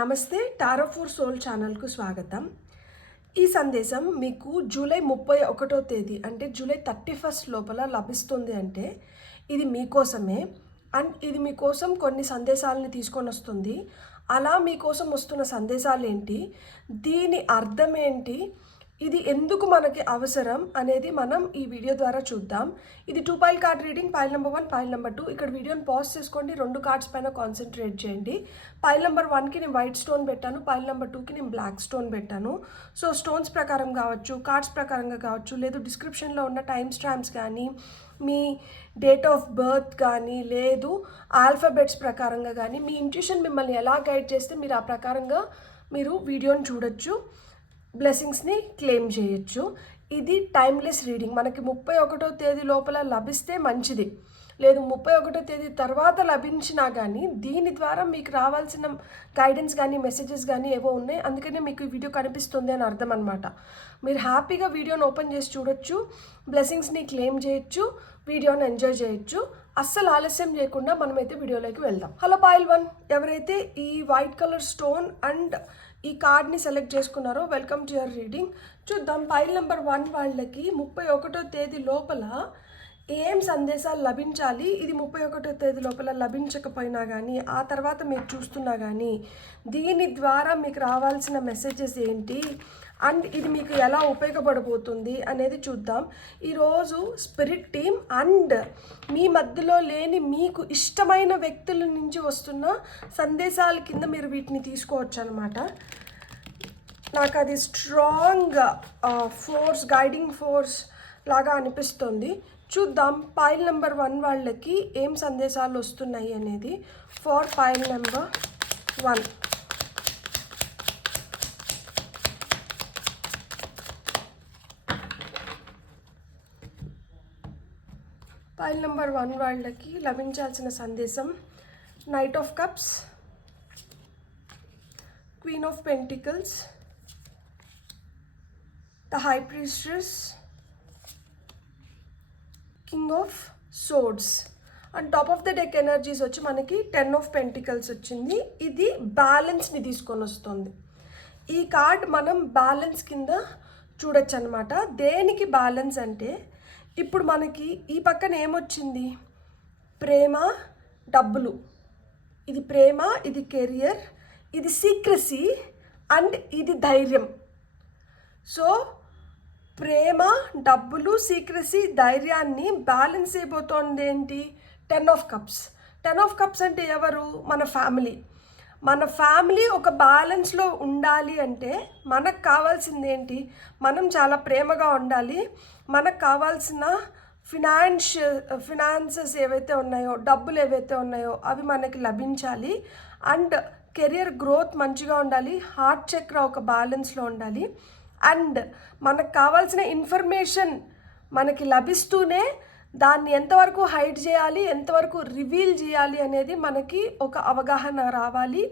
నమస్తే tarot for soul ఛానల్కు స్వాగతం. ఈ సందేశం మీకు జూలై 31వ తేదీ అంటే జూలై 31 లోపల లభిస్తుంది. అంటే ఇది మీకోసమే అండ్ ఇది మీకోసం కొన్ని సందేశాలని తీసుకొని వస్తుంది. అలా మీకోసం వస్తున్న సందేశాలు ఏంటి, దీని అర్థం ఏంటి, ఇది ఎందుకు మనకి అవసరం అనేది మనం ఈ వీడియో ద్వారా చూద్దాం. ఇది 2 pile card reading. Pile number 1, file number 2. ఇక్కడ వీడియోని పాజ్ చేసుకోండి, 2 కార్డ్స్ పైన కాన్సన్ట్రేట్ చేయండి. పైల్ నెంబర్ 1కి నేను వైట్ స్టోన్ పెట్టాను, పైల్ నెంబర్ 2కి నేను బ్లాక్ స్టోన్ పెట్టాను. సో స్టోన్స్ ప్రకారం కావచ్చు, కార్డ్స్ ప్రకారంగా కావచ్చు, లేదు డిస్క్రిప్షన్లో ఉన్న టైమ్ స్టాంప్స్ కానీ, మీ డేట్ ఆఫ్ బర్త్ కానీ, లేదు ఆల్ఫాబెట్స్ ప్రకారంగా కానీ, మీ ఇంట్యూషన్ మిమ్మల్ని ఎలా గైడ్ చేస్తే మీరు ఆ ప్రకారంగా మీరు వీడియోని చూడొచ్చు, బ్లెస్సింగ్స్ని క్లెయిమ్ చేయొచ్చు. ఇది టైమ్లెస్ రీడింగ్. మనకి 31వ తేదీ లోపల లభిస్తే మంచిది, లేదు 31వ తేదీ తర్వాత లభించినా కానీ దీని ద్వారా మీకు రావాల్సిన గైడెన్స్ కానీ మెసేజెస్ కానీ ఏవో ఉన్నాయి, అందుకనే మీకు ఈ వీడియో కనిపిస్తుంది అని అర్థం అనమాట. మీరు హ్యాపీగా వీడియోని ఓపెన్ చేసి చూడొచ్చు, బ్లెస్సింగ్స్ని క్లెయిమ్ చేయొచ్చు, వీడియోని ఎంజాయ్ చేయొచ్చు. అస్సలు ఆలస్యం చేయకుండా మనమైతే వీడియోలోకి వెళ్దాం. హలో పైల్ 1, ఎవరైతే ఈ వైట్ కలర్ స్టోన్ అండ్ ఈ కార్డ్ని సెలెక్ట్ చేసుకున్నారో వెల్కమ్ టు యువర్ రీడింగ్. చూద్దాం పైల్ నెంబర్ 1 వాళ్ళకి 31వ తేదీ లోపల ఏం సందేశాలు లభించాలి. ఇది 31వ తేదీ లోపల లభించకపోయినా కానీ, ఆ తర్వాత మీరు చూస్తున్నా కానీ దీని ద్వారా మీకు రావాల్సిన మెసేజెస్ ఏంటి అండ్ ఇది మీకు ఎలా ఉపయోగపడబోతుంది అనేది చూద్దాం. ఈరోజు స్పిరిట్ టీమ్ అండ్ మీ మధ్యలో లేని మీకు ఇష్టమైన వ్యక్తుల నుంచి వస్తున్న సందేశాల కింద మీరు వీటిని తీసుకోవచ్చు అనమాట. నాకు అది స్ట్రాంగ్ ఫోర్స్, గైడింగ్ ఫోర్స్ లాగా అనిపిస్తుంది. చూద్దాం పైల్ నెంబర్ 1 వాళ్ళకి ఏం సందేశాలు వస్తున్నాయి అనేది. For file number 1, file number 1 వాళ్ళకి లభించాల్సిన సందేశం knight of cups, queen of pentacles, the high priestess, king of swords and top of the deck energies వచ్చి మనకి 10 ఆఫ్ పెంటికల్స్ వచ్చింది. ఇది బ్యాలెన్స్ని తీసుకొని వస్తుంది. ఈ కార్డ్ మనం బ్యాలెన్స్ కింద చూడొచ్చు అనమాట. దేనికి బ్యాలెన్స్ అంటే, ఇప్పుడు మనకి ఈ పక్కన ఏమొచ్చింది, ప్రేమ, డబ్బులు. ఇది ప్రేమ, ఇది కెరియర్, ఇది సీక్రసీ అండ్ ఇది ధైర్యం. సో ప్రేమ, డబ్బులు, సీక్రసీ, ధైర్యాన్ని బ్యాలెన్స్ అయిపోతుంది ఏంటి, 10 ఆఫ్ కప్స్. 10 ఆఫ్ కప్స్ అంటే ఎవరు, మన ఫ్యామిలీ. మన ఫ్యామిలీ ఒక బ్యాలెన్స్లో ఉండాలి అంటే మనకు కావాల్సింది ఏంటి, మనం చాలా ప్రేమగా ఉండాలి. మనకు కావాల్సిన ఫినాన్సెస్ ఏవైతే ఉన్నాయో, డబ్బులు ఏవైతే ఉన్నాయో అవి మనకి లభించాలి. అండ్ కెరియర్ గ్రోత్ మంచిగా ఉండాలి. హార్ట్ చక్ర ఒక బ్యాలెన్స్లో ఉండాలి. అండ్ మనకు కావాల్సిన ఇన్ఫర్మేషన్ మనకి లభిస్తూనే దాన్ని ఎంతవరకు హైడ్ చేయాలి, ఎంతవరకు రివీల్ చేయాలి అనేది మనకి ఒక అవగాహన రావాలి.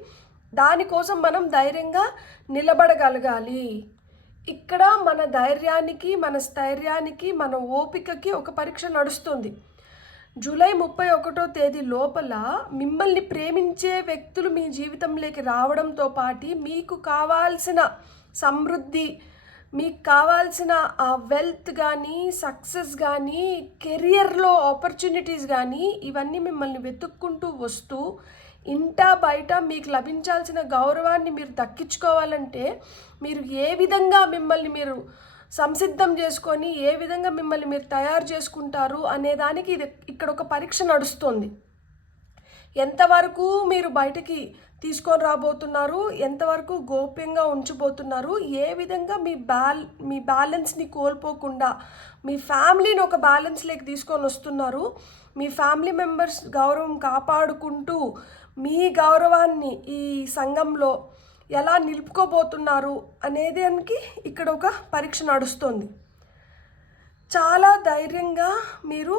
దానికోసం మనం ధైర్యంగా నిలబడగలగాలి. ఇక్కడ మన ధైర్యానికి, మన స్థైర్యానికి, మన ఓపికకి ఒక పరీక్ష నడుస్తుంది. జూలై 31వ తేదీ లోపల మిమ్మల్ని ప్రేమించే వ్యక్తులు మీ జీవితంలోకి రావడంతో పాటు మీకు కావాల్సిన సమృద్ధి, మీకు కావాల్సిన ఆ వెల్త్ కానీ, సక్సెస్ కానీ, కెరియర్లో ఆపర్చునిటీస్ కానీ ఇవన్నీ మిమ్మల్ని వెతుక్కుంటూ వస్తూ ఇంటా బయట మీకు లభించాల్సిన గౌరవాన్ని మీరు దక్కించుకోవాలంటే మీరు ఏ విధంగా మిమ్మల్ని మీరు సంసిద్ధం చేసుకొని, ఏ విధంగా మిమ్మల్ని మీరు తయారు చేసుకుంటారు అనేదానికి ఇది ఇక్కడ ఒక పరీక్ష నడుస్తుంది. ఎంతవరకు మీరు బయటకి తీసుకొని రాబోతున్నారు, ఎంతవరకు గోప్యంగా ఉంచబోతున్నారు, ఏ విధంగా మీ బ్యాలెన్స్ని కోల్పోకుండా మీ ఫ్యామిలీని ఒక బ్యాలెన్స్లోకి తీసుకొని వస్తున్నారు, మీ ఫ్యామిలీ మెంబర్స్ గౌరవం కాపాడుకుంటూ మీ గౌరవాన్ని ఈ సంఘంలో ఎలా నిలుపుకోబోతున్నారు అనేదానికి ఇక్కడ ఒక పరీక్ష నడుస్తుంది. చాలా ధైర్యంగా మీరు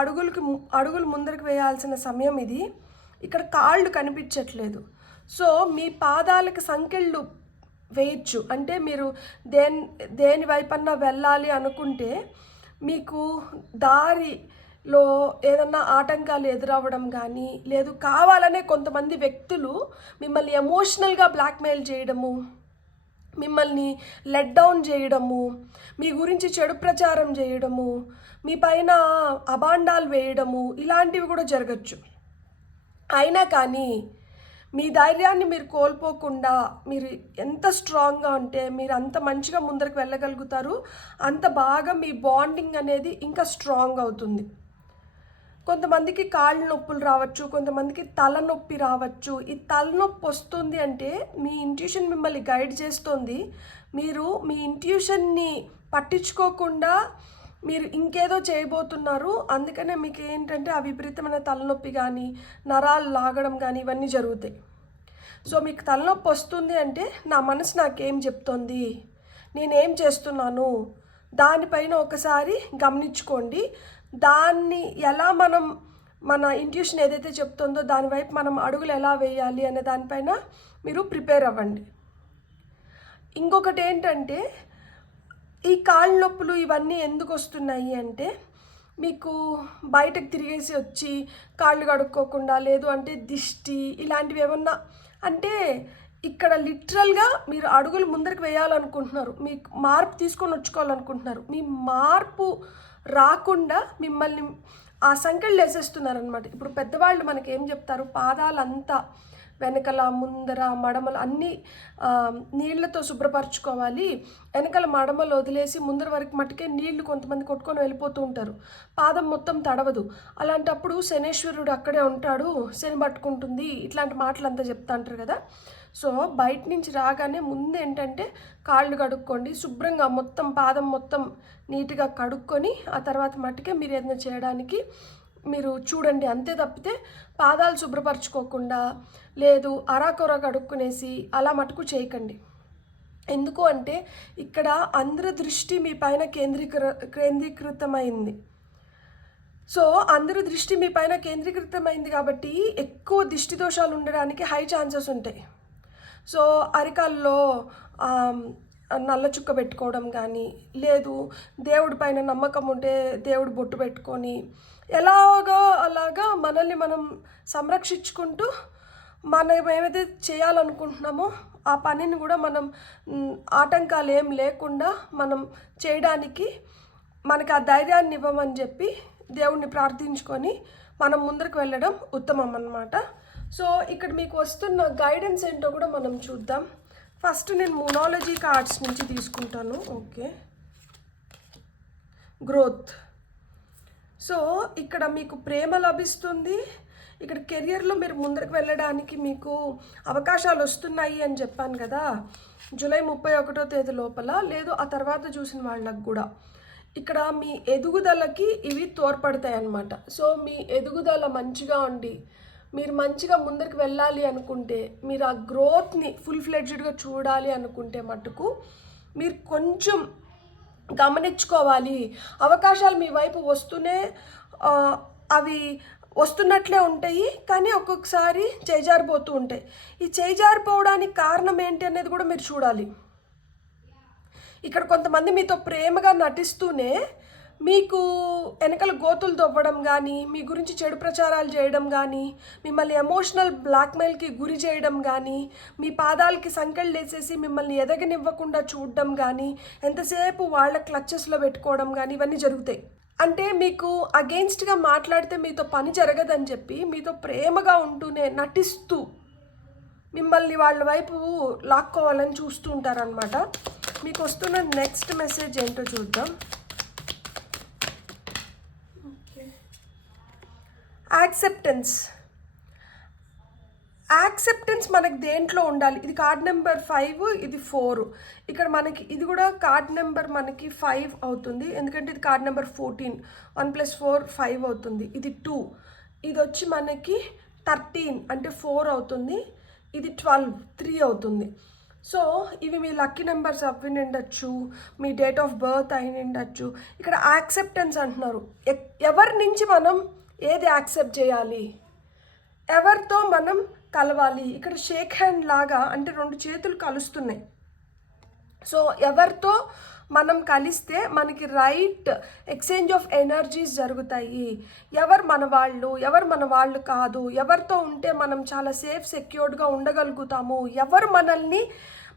అడుగులు ముందరికి వేయాల్సిన సమయం ఇది. ఇక్కడ కాళ్ళు కనిపించట్లేదు. సో మీ పాదాలకు సంకెళ్ళు వేయచ్చు. అంటే మీరు దేని వైపన్నా వెళ్ళాలి అనుకుంటే మీకు దారి లో ఏదన్నా ఆటంకాలు ఎదురవ్వడం కానీ, లేదు కావాలనే కొంతమంది వ్యక్తులు మిమ్మల్ని ఎమోషనల్గా బ్లాక్మెయిల్ చేయడము, మిమ్మల్ని లెట్ డౌన్ చేయడము, మీ గురించి చెడు ప్రచారం చేయడము, మీ పైన అబాండాలు వేయడము, ఇలాంటివి కూడా జరగచ్చు. అయినా కానీ మీ ధైర్యాన్ని మీరు కోల్పోకుండా మీరు ఎంత స్ట్రాంగ్గా ఉంటే మీరు అంత మంచిగా ముందరకు వెళ్ళగలుగుతారు, అంత బాగా మీ బాండింగ్ అనేది ఇంకా స్ట్రాంగ్ అవుతుంది. కొంతమందికి కాళ్ళ నొప్పులు రావచ్చు, కొంతమందికి తలనొప్పి రావచ్చు. ఈ తలనొప్పి వస్తుంది అంటే మీ ఇంట్యూషన్ మిమ్మల్ని గైడ్ చేస్తుంది. మీరు మీ ఇంట్యూషన్ని పట్టించుకోకుండా మీరు ఇంకేదో చేయబోతున్నారు. అందుకనే మీకు ఏంటంటే ఆ విపరీతమైన తలనొప్పి కానీ, నరాలు లాగడం కానీ ఇవన్నీ జరుగుతాయి. సో మీకు తలనొప్పి వస్తుంది అంటే నా మనసు నాకేం చెప్తోంది, నేనేం చేస్తున్నాను, దానిపైన ఒకసారి గమనించుకోండి. దాన్ని ఎలా మన ఇంట్యూషన్ ఏదైతే చెప్తుందో దానివైపు మనం అడుగులు ఎలా వేయాలి అనే దానిపైన మీరు ప్రిపేర్ అవ్వండి. ఇంకొకటి ఏంటంటే ఈ కాళ్ళ నొప్పులు ఇవన్నీ ఎందుకు వస్తున్నాయి అంటే మీకు బయటకు తిరిగేసి వచ్చి కాళ్ళు కడుక్కోకుండా, లేదు అంటే దిష్టి ఇలాంటివి ఏమన్నా అంటే ఇక్కడ లిటరల్గా మీరు అడుగులు ముందరికి వేయాలనుకుంటున్నారు, మీకు మార్పు తీసుకొని వచ్చుకోవాలనుకుంటున్నారు. మీ మార్పు రాకుండా మిమ్మల్ని ఆ సంకెళ్ళు వేసేస్తున్నారనమాట. ఇప్పుడు పెద్దవాళ్ళు మనకి ఏం చెప్తారు, పాదాలంతా వెనకల ముందర మడమలు అన్నీ నీళ్లతో శుభ్రపరచుకోవాలి, వెనకల మడమలు వదిలేసి ముందర వరకు మట్టుకే నీళ్లు కొంతమంది కొట్టుకొని వెళ్ళిపోతూ ఉంటారు, పాదం మొత్తం తడవదు. అలాంటప్పుడు శనేశ్వరుడు అక్కడే ఉంటాడు, శని పట్టుకుంటుంది, ఇట్లాంటి మాటలు అంతా చెప్తా అంటారు కదా. సో బయట నుంచి రాగానే ముందు ఏంటంటే కాళ్ళు కడుక్కోండి, శుభ్రంగా మొత్తం పాదం మొత్తం నీట్గా కడుక్కొని ఆ తర్వాత మట్టుకే మీరు ఏదైనా చేయడానికి మీరు చూడండి. అంతే తప్పితే పాదాలు శుభ్రపరచుకోకుండా, లేదు అరాకొర కడుక్కునేసి అలా మటుకు చేయకండి. ఎందుకు అంటే ఇక్కడ అందరి దృష్టి మీ పైన కేంద్రీకృతమైంది. సో అందరి దృష్టి మీ పైన కేంద్రీకృతమైంది కాబట్టి ఎక్కువ దిష్టి దోషాలు ఉండడానికి హై ఛాన్సెస్ ఉంటాయి. సో అరికాల్లో నల్ల చుక్క పెట్టుకోవడం కానీ, లేదు దేవుడి పైన నమ్మకం ఉంటే దేవుడు బొట్టు పెట్టుకొని అలాగా మనల్ని మనం సంరక్షించుకుంటూ మనం ఏమైతే చేయాలనుకుంటున్నామో ఆ పనిని కూడా మనం ఆటంకాలు ఏం లేకుండా మనం చేయడానికి మనకు ఆ ధైర్యాన్ని ఇవ్వమని చెప్పి దేవుణ్ణి ప్రార్థించుకొని మనం ముందరకు వెళ్ళడం ఉత్తమం అన్నమాట. సో ఇక్కడ మీకు వస్తున్న గైడెన్స్ ఏంటో కూడా మనం చూద్దాం. ఫస్ట్ నేను మోనాలజీ కార్డ్స్ నుంచి తీసుకుంటాను. Okay, growth. సో ఇక్కడ మీకు ప్రేమ లభిస్తుంది, ఇక్కడ కెరియర్లో మీరు ముందరకు వెళ్ళడానికి మీకు అవకాశాలు వస్తున్నాయి అని చెప్పాను కదా. జూలై 31వ తేదీ లోపల, లేదు ఆ తర్వాత చూసిన వాళ్ళకు కూడా ఇక్కడ మీ ఎదుగుదలకి ఇవి తోడ్పడతాయి అన్నమాట. సో మీ ఎదుగుదల మంచిగా ఉండి మీరు మంచిగా ముందరికి వెళ్ళాలి అనుకుంటే, మీరు ఆ గ్రోత్ని ఫుల్ ఫ్లెడ్జ్డ్గా చూడాలి అనుకుంటే మటుకు మీరు కొంచెం గమనించుకోవాలి. అవకాశాలు మీ వైపు వస్తూనే అవి వస్తున్నట్లే ఉంటాయి, కానీ ఒక్కొక్కసారి చేజారిపోతూ ఉంటాయి. ఈ చేజారిపోవడానికి కారణం ఏంటి అనేది కూడా మీరు చూడాలి. ఇక్కడ కొంతమంది మీతో ప్రేమగా నటిస్తూనే మీకు వెనకల గోతులు తవ్వడం కానీ, మీ గురించి చెడు ప్రచారాలు చేయడం కానీ, మిమ్మల్ని ఎమోషనల్ బ్లాక్మెయిల్కి గురి చేయడం కానీ, మీ పాదాలకి సంకెళ్ళు వేసేసి మిమ్మల్ని ఎదగనివ్వకుండా చూడడం కానీ, ఎంతసేపు వాళ్ళ క్లచెస్లో పెట్టుకోవడం కానీ ఇవన్నీ జరుగుతాయి. అంటే మీకు అగెయిన్స్ట్గా మాట్లాడితే మీతో పని జరగదని చెప్పి మీతో ప్రేమగా ఉంటూనే నటిస్తూ మిమ్మల్ని వాళ్ళ వైపు లాక్కోవాలని చూస్తూ ఉంటారనమాట. మీకు వస్తున్న నెక్స్ట్ మెసేజ్ ఏంటో చూద్దాం. యాక్సెప్టెన్స్ మనకి దేంట్లో ఉండాలి? ఇది కార్డ్ నెంబర్ 5, ఇది 4. ఇక్కడ మనకి ఇది కూడా కార్డ్ నెంబర్ మనకి 5 అవుతుంది, ఎందుకంటే ఇది కార్డ్ నెంబర్ 14. 1 + 4 5 అవుతుంది. ఇది 2, ఇది వచ్చి మనకి 13 అంటే 4 అవుతుంది. ఇది 12 3 అవుతుంది. సో ఇవి మీ లక్కీ నెంబర్స్ అవి ఉండొచ్చు, మీ డేట్ ఆఫ్ బర్త్ అయిన ఉండొచ్చు. ఇక్కడ యాక్సెప్టెన్స్ అంటున్నారు. ఎవరి నుంచి మనం ఏది యాక్సెప్ట్ చేయాలి, ఎవరితో మనం కలవాలి. ఇక్కడ షేక్ హ్యాండ్ లాగా అంటే 2 చేతులు కలుస్తున్నాయి. సో ఎవరితో మనం కలిస్తే మనకి రైట్ ఎక్స్చేంజ్ ఆఫ్ ఎనర్జీస్ జరుగుతాయి, ఎవరు మన వాళ్ళు కాదు, ఎవరితో ఉంటే మనం చాలా సేఫ్ సెక్యూర్డ్గా ఉండగలుగుతాము, ఎవరు మనల్ని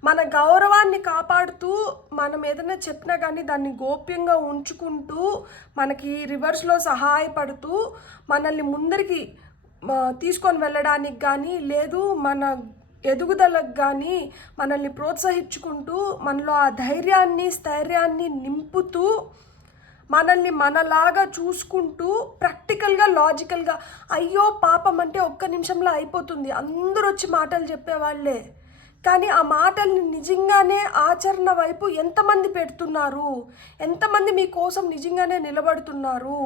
మన గౌరవాన్ని కాపాడుతూ మనం ఏదైనా చెప్పినా కానీ దాన్ని గోప్యంగా ఉంచుకుంటూ మనకి రివర్స్లో సహాయపడుతూ మనల్ని ముందరికి తీసుకొని వెళ్ళడానికి కానీ, లేదు మన ఎదుగుదలకు కానీ మనల్ని ప్రోత్సహించుకుంటూ మనలో ఆ ధైర్యాన్ని స్థైర్యాన్ని నింపుతూ మనల్ని మనలాగా చూసుకుంటూ ప్రాక్టికల్గా లాజికల్గా, అయ్యో పాపం అంటే ఒక్క నిమిషంలో అయిపోతుంది, అందరూ వచ్చి మాటలు చెప్పేవాళ్ళే, కానీ ఆ మాటల్ని నిజంగానే ఆచరణ వైపు ఎంతమంది పెడుతున్నారు, ఎంతమంది మీకోసం నిజంగానే నిలబడుతున్నారు,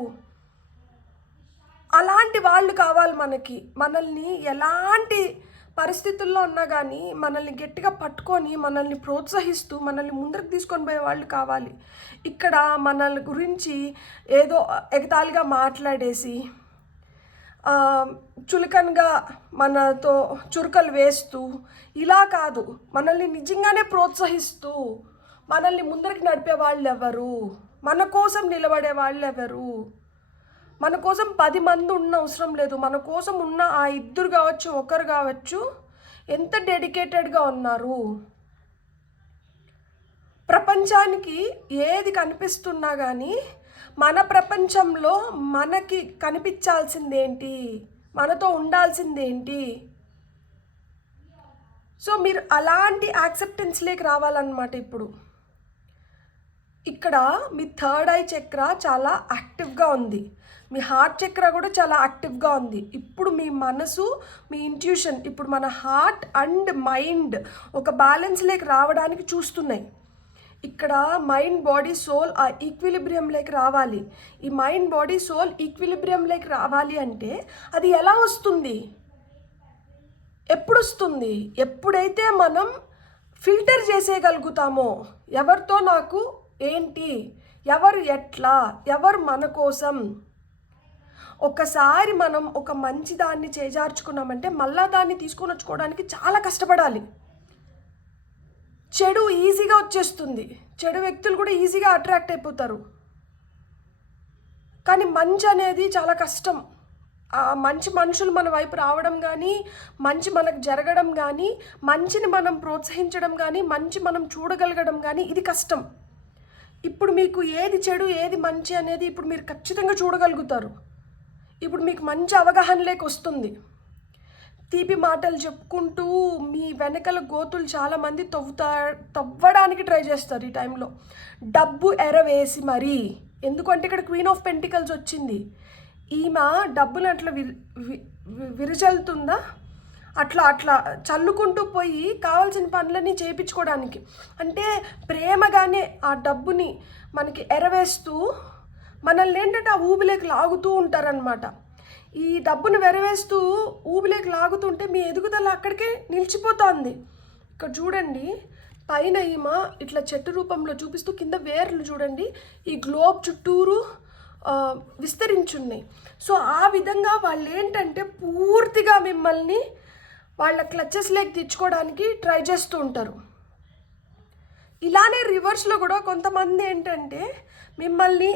అలాంటి వాళ్ళు కావాలి మనకి. మనల్ని ఎలాంటి పరిస్థితుల్లో ఉన్నా కానీ మనల్ని గట్టిగా పట్టుకొని మనల్ని ప్రోత్సహిస్తూ మనల్ని ముందరకు తీసుకొని పోయే వాళ్ళు కావాలి. ఇక్కడ మనల్ని గురించి ఏదో ఎగతాళిగా మాట్లాడేసి చులకనగా మనతో చురకలు వేస్తూ ఇలా కాదు, మనల్ని నిజంగానే ప్రోత్సహిస్తూ మనల్ని ముందరికి నడిపే వాళ్ళు ఎవరు, మన కోసం నిలబడే వాళ్ళు ఎవరు, మన కోసం 10 మంది ఉన్న అవసరం లేదు, మన కోసం ఉన్న ఆ 2 కావచ్చు, 1 కావచ్చు, ఎంత డెడికేటెడ్గా ఉన్నారు. ప్రపంచానికి ఏది కనిపిస్తున్నా కానీ మన ప్రపంచంలో మనకి కనిపించాల్సిందేంటి, మనతో ఉండాల్సిందేంటి. సో మీరు అలాంటి యాక్సెప్టెన్స్లోకి రావాలన్నమాట. ఇప్పుడు ఇక్కడ మీ థర్డ్ ఐ చక్ర చాలా యాక్టివ్గా ఉంది, మీ హార్ట్ చక్ర కూడా చాలా యాక్టివ్గా ఉంది. ఇప్పుడు మీ మనసు, మీ ఇంట్యూషన్, ఇప్పుడు మన హార్ట్ అండ్ మైండ్ ఒక బ్యాలెన్స్లోకి రావడానికి చూస్తున్నాయి. ఇక్కడ మైండ్ బాడీ సోల్ ఆ ఈక్విలిబ్రియంలోకి రావాలి. ఈ మైండ్ బాడీ సోల్ ఈక్విలిబ్రియంలోకి రావాలి అంటే అది ఎలా వస్తుంది, ఎప్పుడు వస్తుంది? ఎప్పుడైతే మనం ఫిల్టర్ చేసేయగలుగుతామో, ఎవరితో నాకు ఏంటి, ఎవరు ఎట్లా, ఎవరు మన కోసం. ఒకసారి మనం ఒక మంచి దాన్ని చేజార్చుకున్నామంటే మళ్ళా దాన్ని తీసుకొని వచ్చుకోవడానికి చాలా కష్టపడాలి. చెడు ఈజీగా వచ్చేస్తుంది, చెడు వ్యక్తులు కూడా ఈజీగా అట్రాక్ట్ అయిపోతారు, కానీ మంచి అనేది చాలా కష్టం. ఆ మంచి మనుషులు మన వైపు రావడం కానీ, మంచి మనకు జరగడం కానీ, మంచిని మనం ప్రోత్సహించడం కానీ, మంచి మనం చూడగలగడం కానీ ఇది కష్టం. ఇప్పుడు మీకు ఏది చెడు ఏది మంచి అనేది ఇప్పుడు మీరు ఖచ్చితంగా చూడగలుగుతారు. ఇప్పుడు మీకు మంచి అవగాహనలోకి వస్తుంది. తీపి మాటలు చెప్పుకుంటూ మీ వెనకల గోతులు చాలామంది తవ్వడానికి ట్రై చేస్తారు ఈ టైంలో, డబ్బు ఎరవేసి మరీ. ఎందుకంటే ఇక్కడ క్వీన్ ఆఫ్ పెంటికల్స్ వచ్చింది. ఈమె డబ్బులు అట్లా విరజల్తుందా, అట్లా చల్లుకుంటూ పోయి కావాల్సిన పనులన్నీ చేయించుకోవడానికి, అంటే ప్రేమగానే ఆ డబ్బుని మనకి ఎరవేస్తూ మనల్ని ఏంటంటే ఆ ఊబిలోకి లాగుతూ ఉంటారనమాట. ఈ డబ్బును వెరవేస్తూ ఊబిలోకి లాగుతుంటే మీ ఎదుగుదల అక్కడికే నిలిచిపోతుంది. ఇక్కడ చూడండి, పైన ఈమె ఇట్లా చెట్టు రూపంలో చూపిస్తూ కింద వేర్లు చూడండి ఈ గ్లోబ్ చుట్టూరు విస్తరించున్నాయి. సో ఆ విధంగా వాళ్ళు ఏంటంటే పూర్తిగా మిమ్మల్ని వాళ్ళ క్లచెస్లోకి తెచ్చుకోవడానికి ట్రై చేస్తూ ఉంటారు. ఇలానే రివర్స్లో కూడా కొంతమంది ఏంటంటే మిమ్మల్ని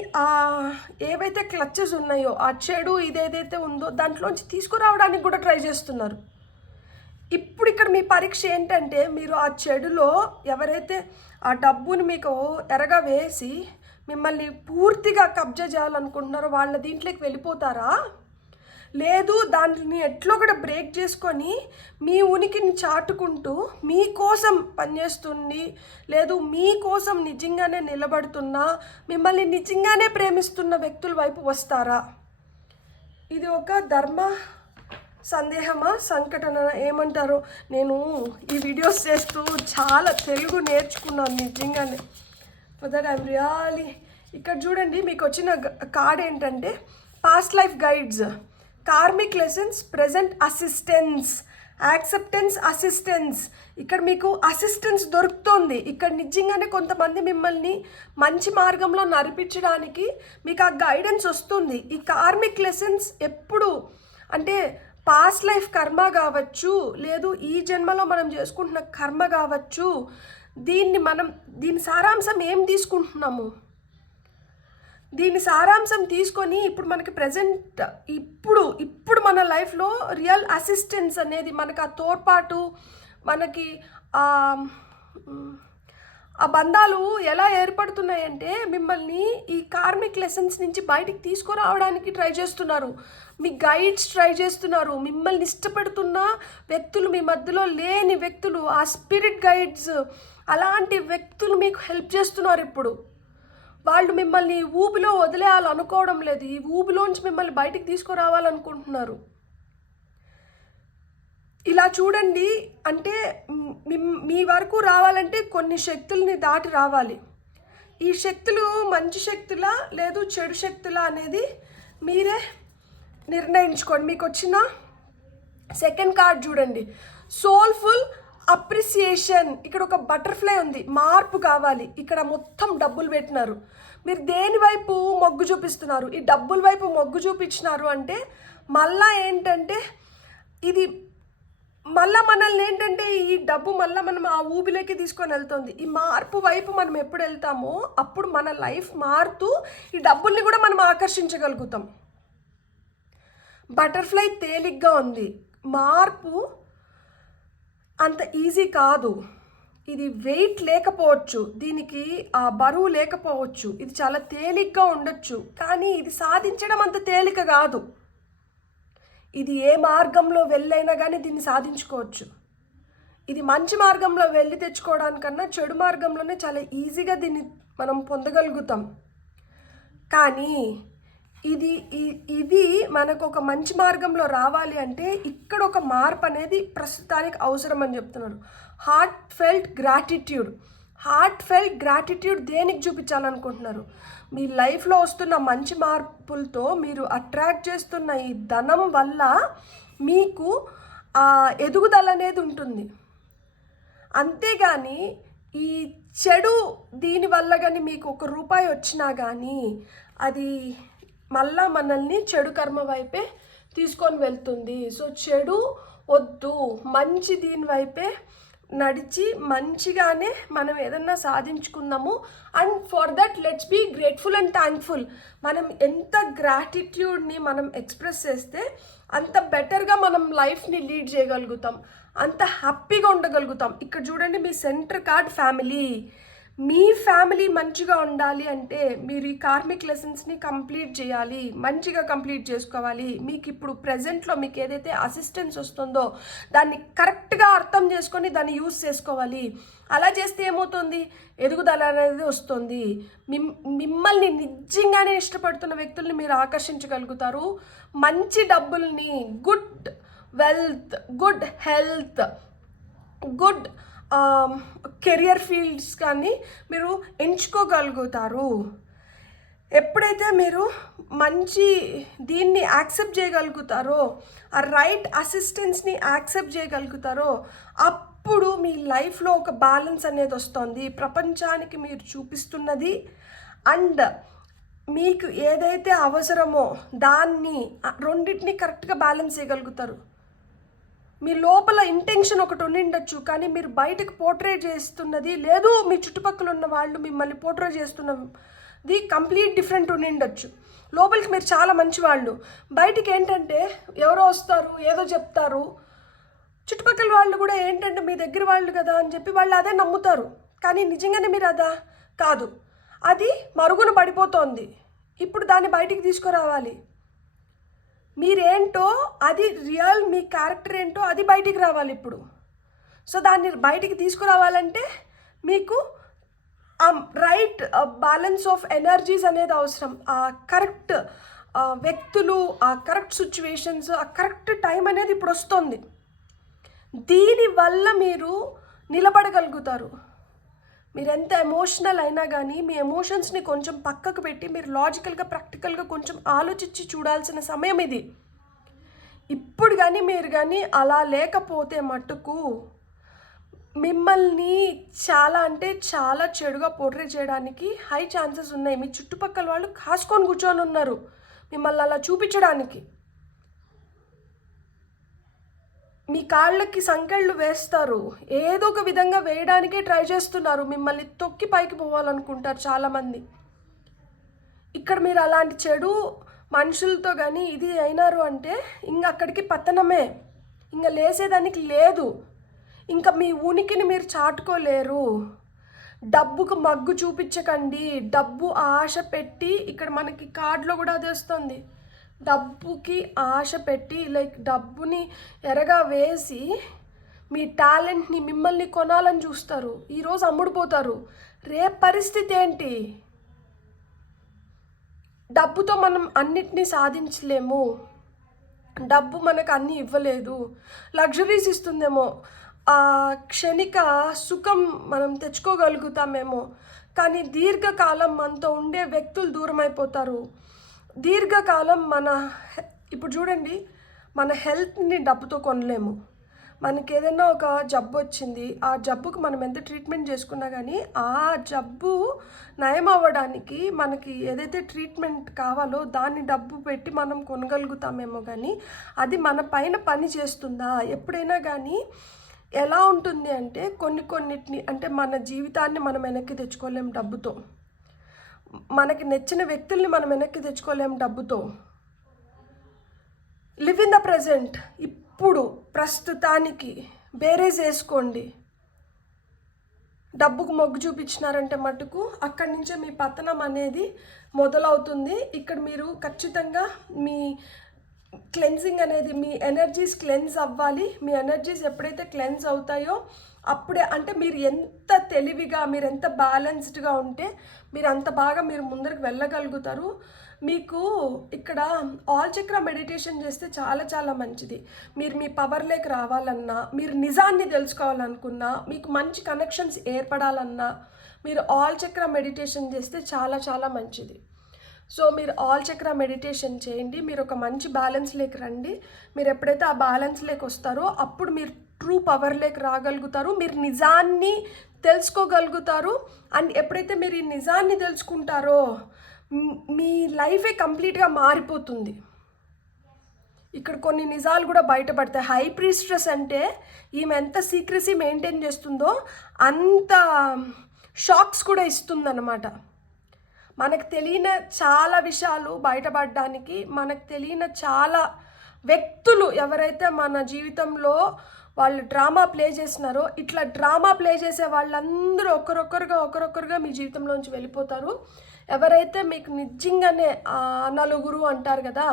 ఏవైతే క్లచెస్ ఉన్నాయో ఆ చెడు ఇదేదైతే ఉందో దాంట్లోంచి తీసుకురావడానికి కూడా ట్రై చేస్తున్నారు. ఇప్పుడు ఇక్కడ మీ పరీక్ష ఏంటంటే మీరు ఆ చెడులో ఎవరైతే ఆ డబ్బుని మీకు ఎరగా వేసి మిమ్మల్ని పూర్తిగా కబ్జా చేయాలనుకుంటున్నారో వాళ్ళ దీంట్లోకి వెళ్ళిపోతారా, లేదు దాన్ని ఎట్లో కూడా బ్రేక్ చేసుకొని మీ ఉనికిని చాటుకుంటూ మీకోసం పనిచేస్తుంది, లేదు మీకోసం నిజంగానే నిలబడుతున్నా మిమ్మల్ని నిజంగానే ప్రేమిస్తున్న వ్యక్తుల వైపు వస్తారా? ఇది ఒక ధర్మ సందేహమా, సంకటన ఏమంటారో. నేను ఈ వీడియోస్ చేస్తూ చాలా తెలుగు నేర్చుకున్నాను నిజంగానే. For that I'm really. ఇక్కడ చూడండి మీకు వచ్చిన కార్డ్ ఏంటంటే past life guides, karmic lessons, present assistance, acceptance, assistance. ఇక్కడ మీకు అసిస్టెన్స్ దొరుకుతుంది. ఇక్కడ నిజంగానే కొంతమంది మిమ్మల్ని మంచి మార్గంలో నడిపించడానికి మీకు ఆ గైడెన్స్ వస్తుంది. ఈ కార్మిక్ లెసన్స్ ఎప్పుడు అంటే పాస్ట్ లైఫ్ కర్మ కావచ్చు, లేదు ఈ జన్మలో మనం చేసుకుంటున్న కర్మ కావచ్చు. దీని సారాంశం ఏం తీసుకుంటున్నాము? దీని సారాంశం తీసుకొని ఇప్పుడు మనకి ప్రజెంట్ ఇప్పుడు మన లైఫ్లో రియల్ అసిస్టెన్స్ అనేది, మనకు ఆ తోడ్పాటు, మనకి ఆ బంధాలు ఎలా ఏర్పడుతున్నాయంటే మిమ్మల్ని ఈ కార్మిక్ లెసన్స్ నుంచి బయటికి తీసుకురావడానికి ట్రై చేస్తున్నారు. మీ గైడ్స్ ట్రై చేస్తున్నారు. మిమ్మల్ని ఇష్టపడుతున్న వ్యక్తులు, మీ మధ్యలో లేని వ్యక్తులు, ఆ స్పిరిట్ గైడ్స్, అలాంటి వ్యక్తులు మీకు హెల్ప్ చేస్తున్నారు. ఇప్పుడు వాళ్ళు మిమ్మల్ని ఊబిలో వదిలేయాలనుకోవడం లేదు. ఈ ఊబిలోంచి మిమ్మల్ని బయటికి తీసుకురావాలనుకుంటున్నారు. ఇలా చూడండి, అంటే మీ వరకు రావాలంటే కొన్ని శక్తుల్ని దాటి రావాలి. ఈ శక్తులు మంచి శక్తులా లేదు చెడు శక్తులా అనేది మీరే నిర్ణయించుకోండి. మీకు వచ్చిన సెకండ్ కార్డ్ చూడండి, సోల్ఫుల్ అప్రిసియేషన్. ఇక్కడ ఒక బటర్ఫ్లై ఉంది, మార్పు కావాలి. ఇక్కడ మొత్తం డబ్బులు పెట్టినారు. మీరు దేని వైపు మొగ్గు చూపిస్తున్నారు? ఈ డబ్బుల వైపు మొగ్గు చూపించినారు అంటే మళ్ళా ఏంటంటే ఇది మళ్ళీ మనల్ని ఏంటంటే ఈ డబ్బు మళ్ళీ మనం ఆ ఊబిలోకి తీసుకొని వెళ్తుంది. ఈ మార్పు వైపు మనం ఎప్పుడు వెళ్తామో అప్పుడు మన లైఫ్ మారుతూ ఈ డబ్బుల్ని కూడా మనం ఆకర్షించగలుగుతాం. బటర్ఫ్లై తేలిగ్గా ఉంది, మార్పు అంత ఈజీ కాదు. ఇది వెయిట్ లేకపోవచ్చు, దీనికి ఆ బరువు లేకపోవచ్చు, ఇది చాలా తేలిగ్గా ఉండొచ్చు, కానీ ఇది సాధించడం అంత తేలిక కాదు. ఇది ఏ మార్గంలో వెళ్ళైనా కానీ దీన్ని సాధించుకోవచ్చు. ఇది మంచి మార్గంలో వెళ్ళి తెచ్చుకోవడానికన్నా చెడు మార్గంలోనే చాలా ఈజీగా దీన్ని మనం పొందగలుగుతాం. కానీ ఇది మనకు ఒక మంచి మార్గంలో రావాలి అంటే ఇక్కడ ఒక మార్పు అనేది ప్రస్తుతానికి అవసరం అని చెప్తున్నారు. హార్ట్ ఫెల్ట్ గ్రాటిట్యూడ్ దేనికి చూపించాలనుకుంటున్నారు? మీ లైఫ్లో వస్తున్న మంచి మార్పులతో మీరు అట్రాక్ట్ చేస్తున్న ఈ ధనం వల్ల మీకు ఎదుగుదల అనేది ఉంటుంది. అంతేగాని ఈ చెడు దీనివల్ల కానీ మీకు ₹1 వచ్చినా కానీ అది మళ్ళా మనల్ని చెడు కర్మ వైపే తీసుకొని వెళ్తుంది. సో చెడు వద్దు, మంచి దీని వైపే నడిచి మంచిగానే మనం ఏదన్నా సాధించుకుందాము. And for that let's be grateful and thankful. మనం ఎంత గ్రాటిట్యూడ్ని మనం ఎక్స్ప్రెస్ చేస్తే అంత బెటర్గా మనం లైఫ్ని లీడ్ చేయగలుగుతాం, అంత హ్యాపీగా ఉండగలుగుతాం. ఇక్కడ చూడండి, మీ సెంటర్ కార్డ్ ఫ్యామిలీ. మీ ఫ్యామిలీ మంచిగా ఉండాలి అంటే మీరు ఈ కార్మిక్ లెసన్స్ని కంప్లీట్ చేయాలి, మంచిగా కంప్లీట్ చేసుకోవాలి. మీకు ఇప్పుడు ప్రజెంట్లో మీకు ఏదైతే అసిస్టెన్స్ వస్తుందో దాన్ని కరెక్ట్గా అర్థం చేసుకొని దాన్ని యూజ్ చేసుకోవాలి. అలా చేస్తే ఏమవుతుంది? ఎదుగుదల అనేది వస్తుంది. మిమ్మల్ని నిజంగానే ఇష్టపడుతున్న వ్యక్తుల్ని మీరు ఆకర్షించగలుగుతారు. మంచి డబ్బుల్ని, good wealth, good health, good career fields కానీ మీరు ఎంచుకోగలుగుతారు. ఎప్పుడైతే మీరు మంచి దీన్ని యాక్సెప్ట్ చేయగలుగుతారో, ఆ రైట్ అసిస్టెన్స్ని యాక్సెప్ట్ చేయగలుగుతారో అప్పుడు మీ లైఫ్లో ఒక బ్యాలెన్స్ అనేది వస్తుంది. ప్రపంచానికి మీరు చూపిస్తున్నది అండ్ మీకు ఏదైతే అవసరమో దాన్ని రెండింటిని కరెక్ట్గా బ్యాలెన్స్ చేయగలుగుతారు. మీ లోపల ఇంటెన్షన్ ఒకటి ఉండిండొచ్చు, కానీ మీరు బయటకు పోర్ట్రేట్ చేస్తున్నది లేదు, మీ చుట్టుపక్కల ఉన్న వాళ్ళు మిమ్మల్ని పోర్ట్రేట్ చేస్తున్నది కంప్లీట్ డిఫరెంట్ ఉండిండొచ్చు. లోపలికి మీరు చాలా మంచివాళ్ళు, బయటికి ఏంటంటే ఎవరో వస్తారు ఏదో చెప్తారు, చుట్టుపక్కల వాళ్ళు కూడా ఏంటంటే మీ దగ్గర వాళ్ళు కదా అని చెప్పి వాళ్ళు అదే నమ్ముతారు. కానీ నిజంగానే మీరు అదా కాదు, అది మరుగున పడిపోతోంది. ఇప్పుడు దాన్ని బయటికి తీసుకురావాలి. మీరేంటో అది రియల్, మీ క్యారెక్టర్ ఏంటో అది బయటికి రావాలి ఇప్పుడు. సో దాన్ని బయటికి తీసుకురావాలంటే మీకు రైట్ బ్యాలెన్స్ ఆఫ్ ఎనర్జీస్ అనేది అవసరం. ఆ కరెక్ట్ వ్యక్తులు, ఆ కరెక్ట్ సిచ్యువేషన్స్, ఆ కరెక్ట్ టైం అనేది ఇప్పుడు వస్తుంది. దీనివల్ల మీరు నిలబడగలుగుతారు. మీరు ఎంత ఎమోషనల్ అయినా కానీ మీ ఎమోషన్స్ని కొంచెం పక్కకు పెట్టి మీరు లాజికల్గా, ప్రాక్టికల్గా కొంచెం ఆలోచించి చూడాల్సిన సమయం ఇది. ఇప్పుడు కానీ మీరు కానీ అలా లేకపోతే మట్టుకు మిమ్మల్ని చాలా అంటే చాలా చెడుగా పోర్ట్రేట్ చేయడానికి హై ఛాన్సెస్ ఉన్నాయి. మీ చుట్టుపక్కల వాళ్ళు కాసుకొని కూర్చొని ఉన్నారు మిమ్మల్ని అలా చూపించడానికి. మీ కాళ్ళకి సంకెళ్ళు వేస్తారు, ఏదో ఒక విధంగా వేయడానికే ట్రై చేస్తున్నారు, మిమ్మల్ని తొక్కి పైకి పోవాలనుకుంటారు చాలామంది. ఇక్కడ మీరు అలాంటి చెడు మనుషులతో కానీ ఇది అయినారు అంటే ఇంక అక్కడికి పతనమే, ఇంకా లేసేదానికి లేదు, ఇంకా మీ ఉనికిని మీరు చాటుకోలేరు. డబ్బుకు మగ్గు చూపించకండి, డబ్బు ఆశ పెట్టి, ఇక్కడ మనకి కార్డులో కూడా అది వస్తుంది, డబ్బుకి ఆశ పెట్టి లైక్ డబ్బుని ఎరగా వేసి మీ టాలెంట్ని మిమ్మల్ని కొనాలని చూస్తారు. ఈరోజు అమ్ముడుపోతారు, రేపు పరిస్థితి ఏంటి? డబ్బుతో మనం అన్నిటినీ సాధించలేము, డబ్బు మనకు అన్నీ ఇవ్వలేదు, లగ్జరీస్ ఇస్తుందేమో, క్షణిక సుఖం మనం తెచ్చుకోగలుగుతామేమో, కానీ దీర్ఘకాలం మనతో ఉండే వ్యక్తులు దూరం అయిపోతారు. దీర్ఘకాలం ఇప్పుడు చూడండి, మన హెల్త్ని డబ్బుతో కొనలేము. మనకి ఏదైనా ఒక జబ్బు వచ్చింది, ఆ జబ్బుకు మనం ఎంత ట్రీట్మెంట్ చేసుకున్నా కానీ ఆ జబ్బు నయం అవ్వడానికి మనకి ఏదైతే ట్రీట్మెంట్ కావాలో దాన్ని డబ్బు పెట్టి మనం కొనగలుగుతామేమో, కానీ అది మన పైన పని చేస్తుందా? ఎప్పుడైనా కానీ ఎలా ఉంటుంది అంటే కొన్నిటిని అంటే మన జీవితాన్ని మనం వెనక్కి తెచ్చుకోలేము డబ్బుతో, మనకి నచ్చిన వ్యక్తుల్ని మనం వెనక్కి తెచ్చుకోలేము డబ్బుతో. లివ్ ఇన్ ద ప్రజెంట్, ఇప్పుడు ప్రస్తుతానికి బేరేజ్ వేసుకోండి. డబ్బుకు మొగ్గు చూపించినారంటే మటుకు అక్కడి నుంచే మీ పతనం అనేది మొదలవుతుంది. ఇక్కడ మీరు ఖచ్చితంగా మీ క్లెన్జింగ్ అనేది, మీ ఎనర్జీస్ క్లెన్స్ అవ్వాలి. మీ ఎనర్జీస్ ఎప్పుడైతే క్లెన్స్ అవుతాయో అప్పుడే, అంటే మీరు ఎంత తెలివిగా, మీరు ఎంత బ్యాలెన్స్డ్గా ఉంటే మీరు అంత బాగా మీరు ముందరికి వెళ్ళగలుగుతారు. మీకు ఇక్కడ ఆల్ చక్ర మెడిటేషన్ చేస్తే చాలా చాలా మంచిది. మీరు మీ పవర్లోకి రావాలన్నా, మీరు నిజాన్ని తెలుసుకోవాలనుకున్నా, మీకు మంచి కనెక్షన్స్ ఏర్పడాలన్నా మీరు ఆల్ చక్ర మెడిటేషన్ చేస్తే చాలా చాలా మంచిది. సో మీరు ఆల్ చక్ర మెడిటేషన్ చేయండి, మీరు ఒక మంచి బ్యాలెన్స్లోకి రండి. మీరు ఎప్పుడైతే ఆ బ్యాలెన్స్లోకి వస్తారో అప్పుడు మీరు ట్రూ పవర్లోకి రాగలుగుతారు, మీరు నిజాన్ని తెలుసుకోగలుగుతారు. అండ్ ఎప్పుడైతే మీరు ఈ నిజాన్ని తెలుసుకుంటారో మీ లైఫే కంప్లీట్గా మారిపోతుంది. ఇక్కడ కొన్ని నిజాలు కూడా బయటపడతాయి. హై ప్రీస్ట్రెస్ అంటే ఈమె ఎంత సీక్రెసీ మెయింటైన్ చేస్తుందో అంత షాక్స్ కూడా ఇస్తుందన్నమాట. మనకు తెలియని చాలా విషయాలు బయటపడడానికి, మనకు తెలియని చాలా వ్యక్తులు ఎవరైతే మన జీవితంలో వాళ్ళు డ్రామా ప్లే చేసినారో, ఇట్లా డ్రామా ప్లే చేసే వాళ్ళందరూ ఒకరొకరుగా మీ జీవితంలోంచి వెళ్ళిపోతారు. ఎవరైతే మీకు నిజంగానే నలుగురు అంటారు కదా,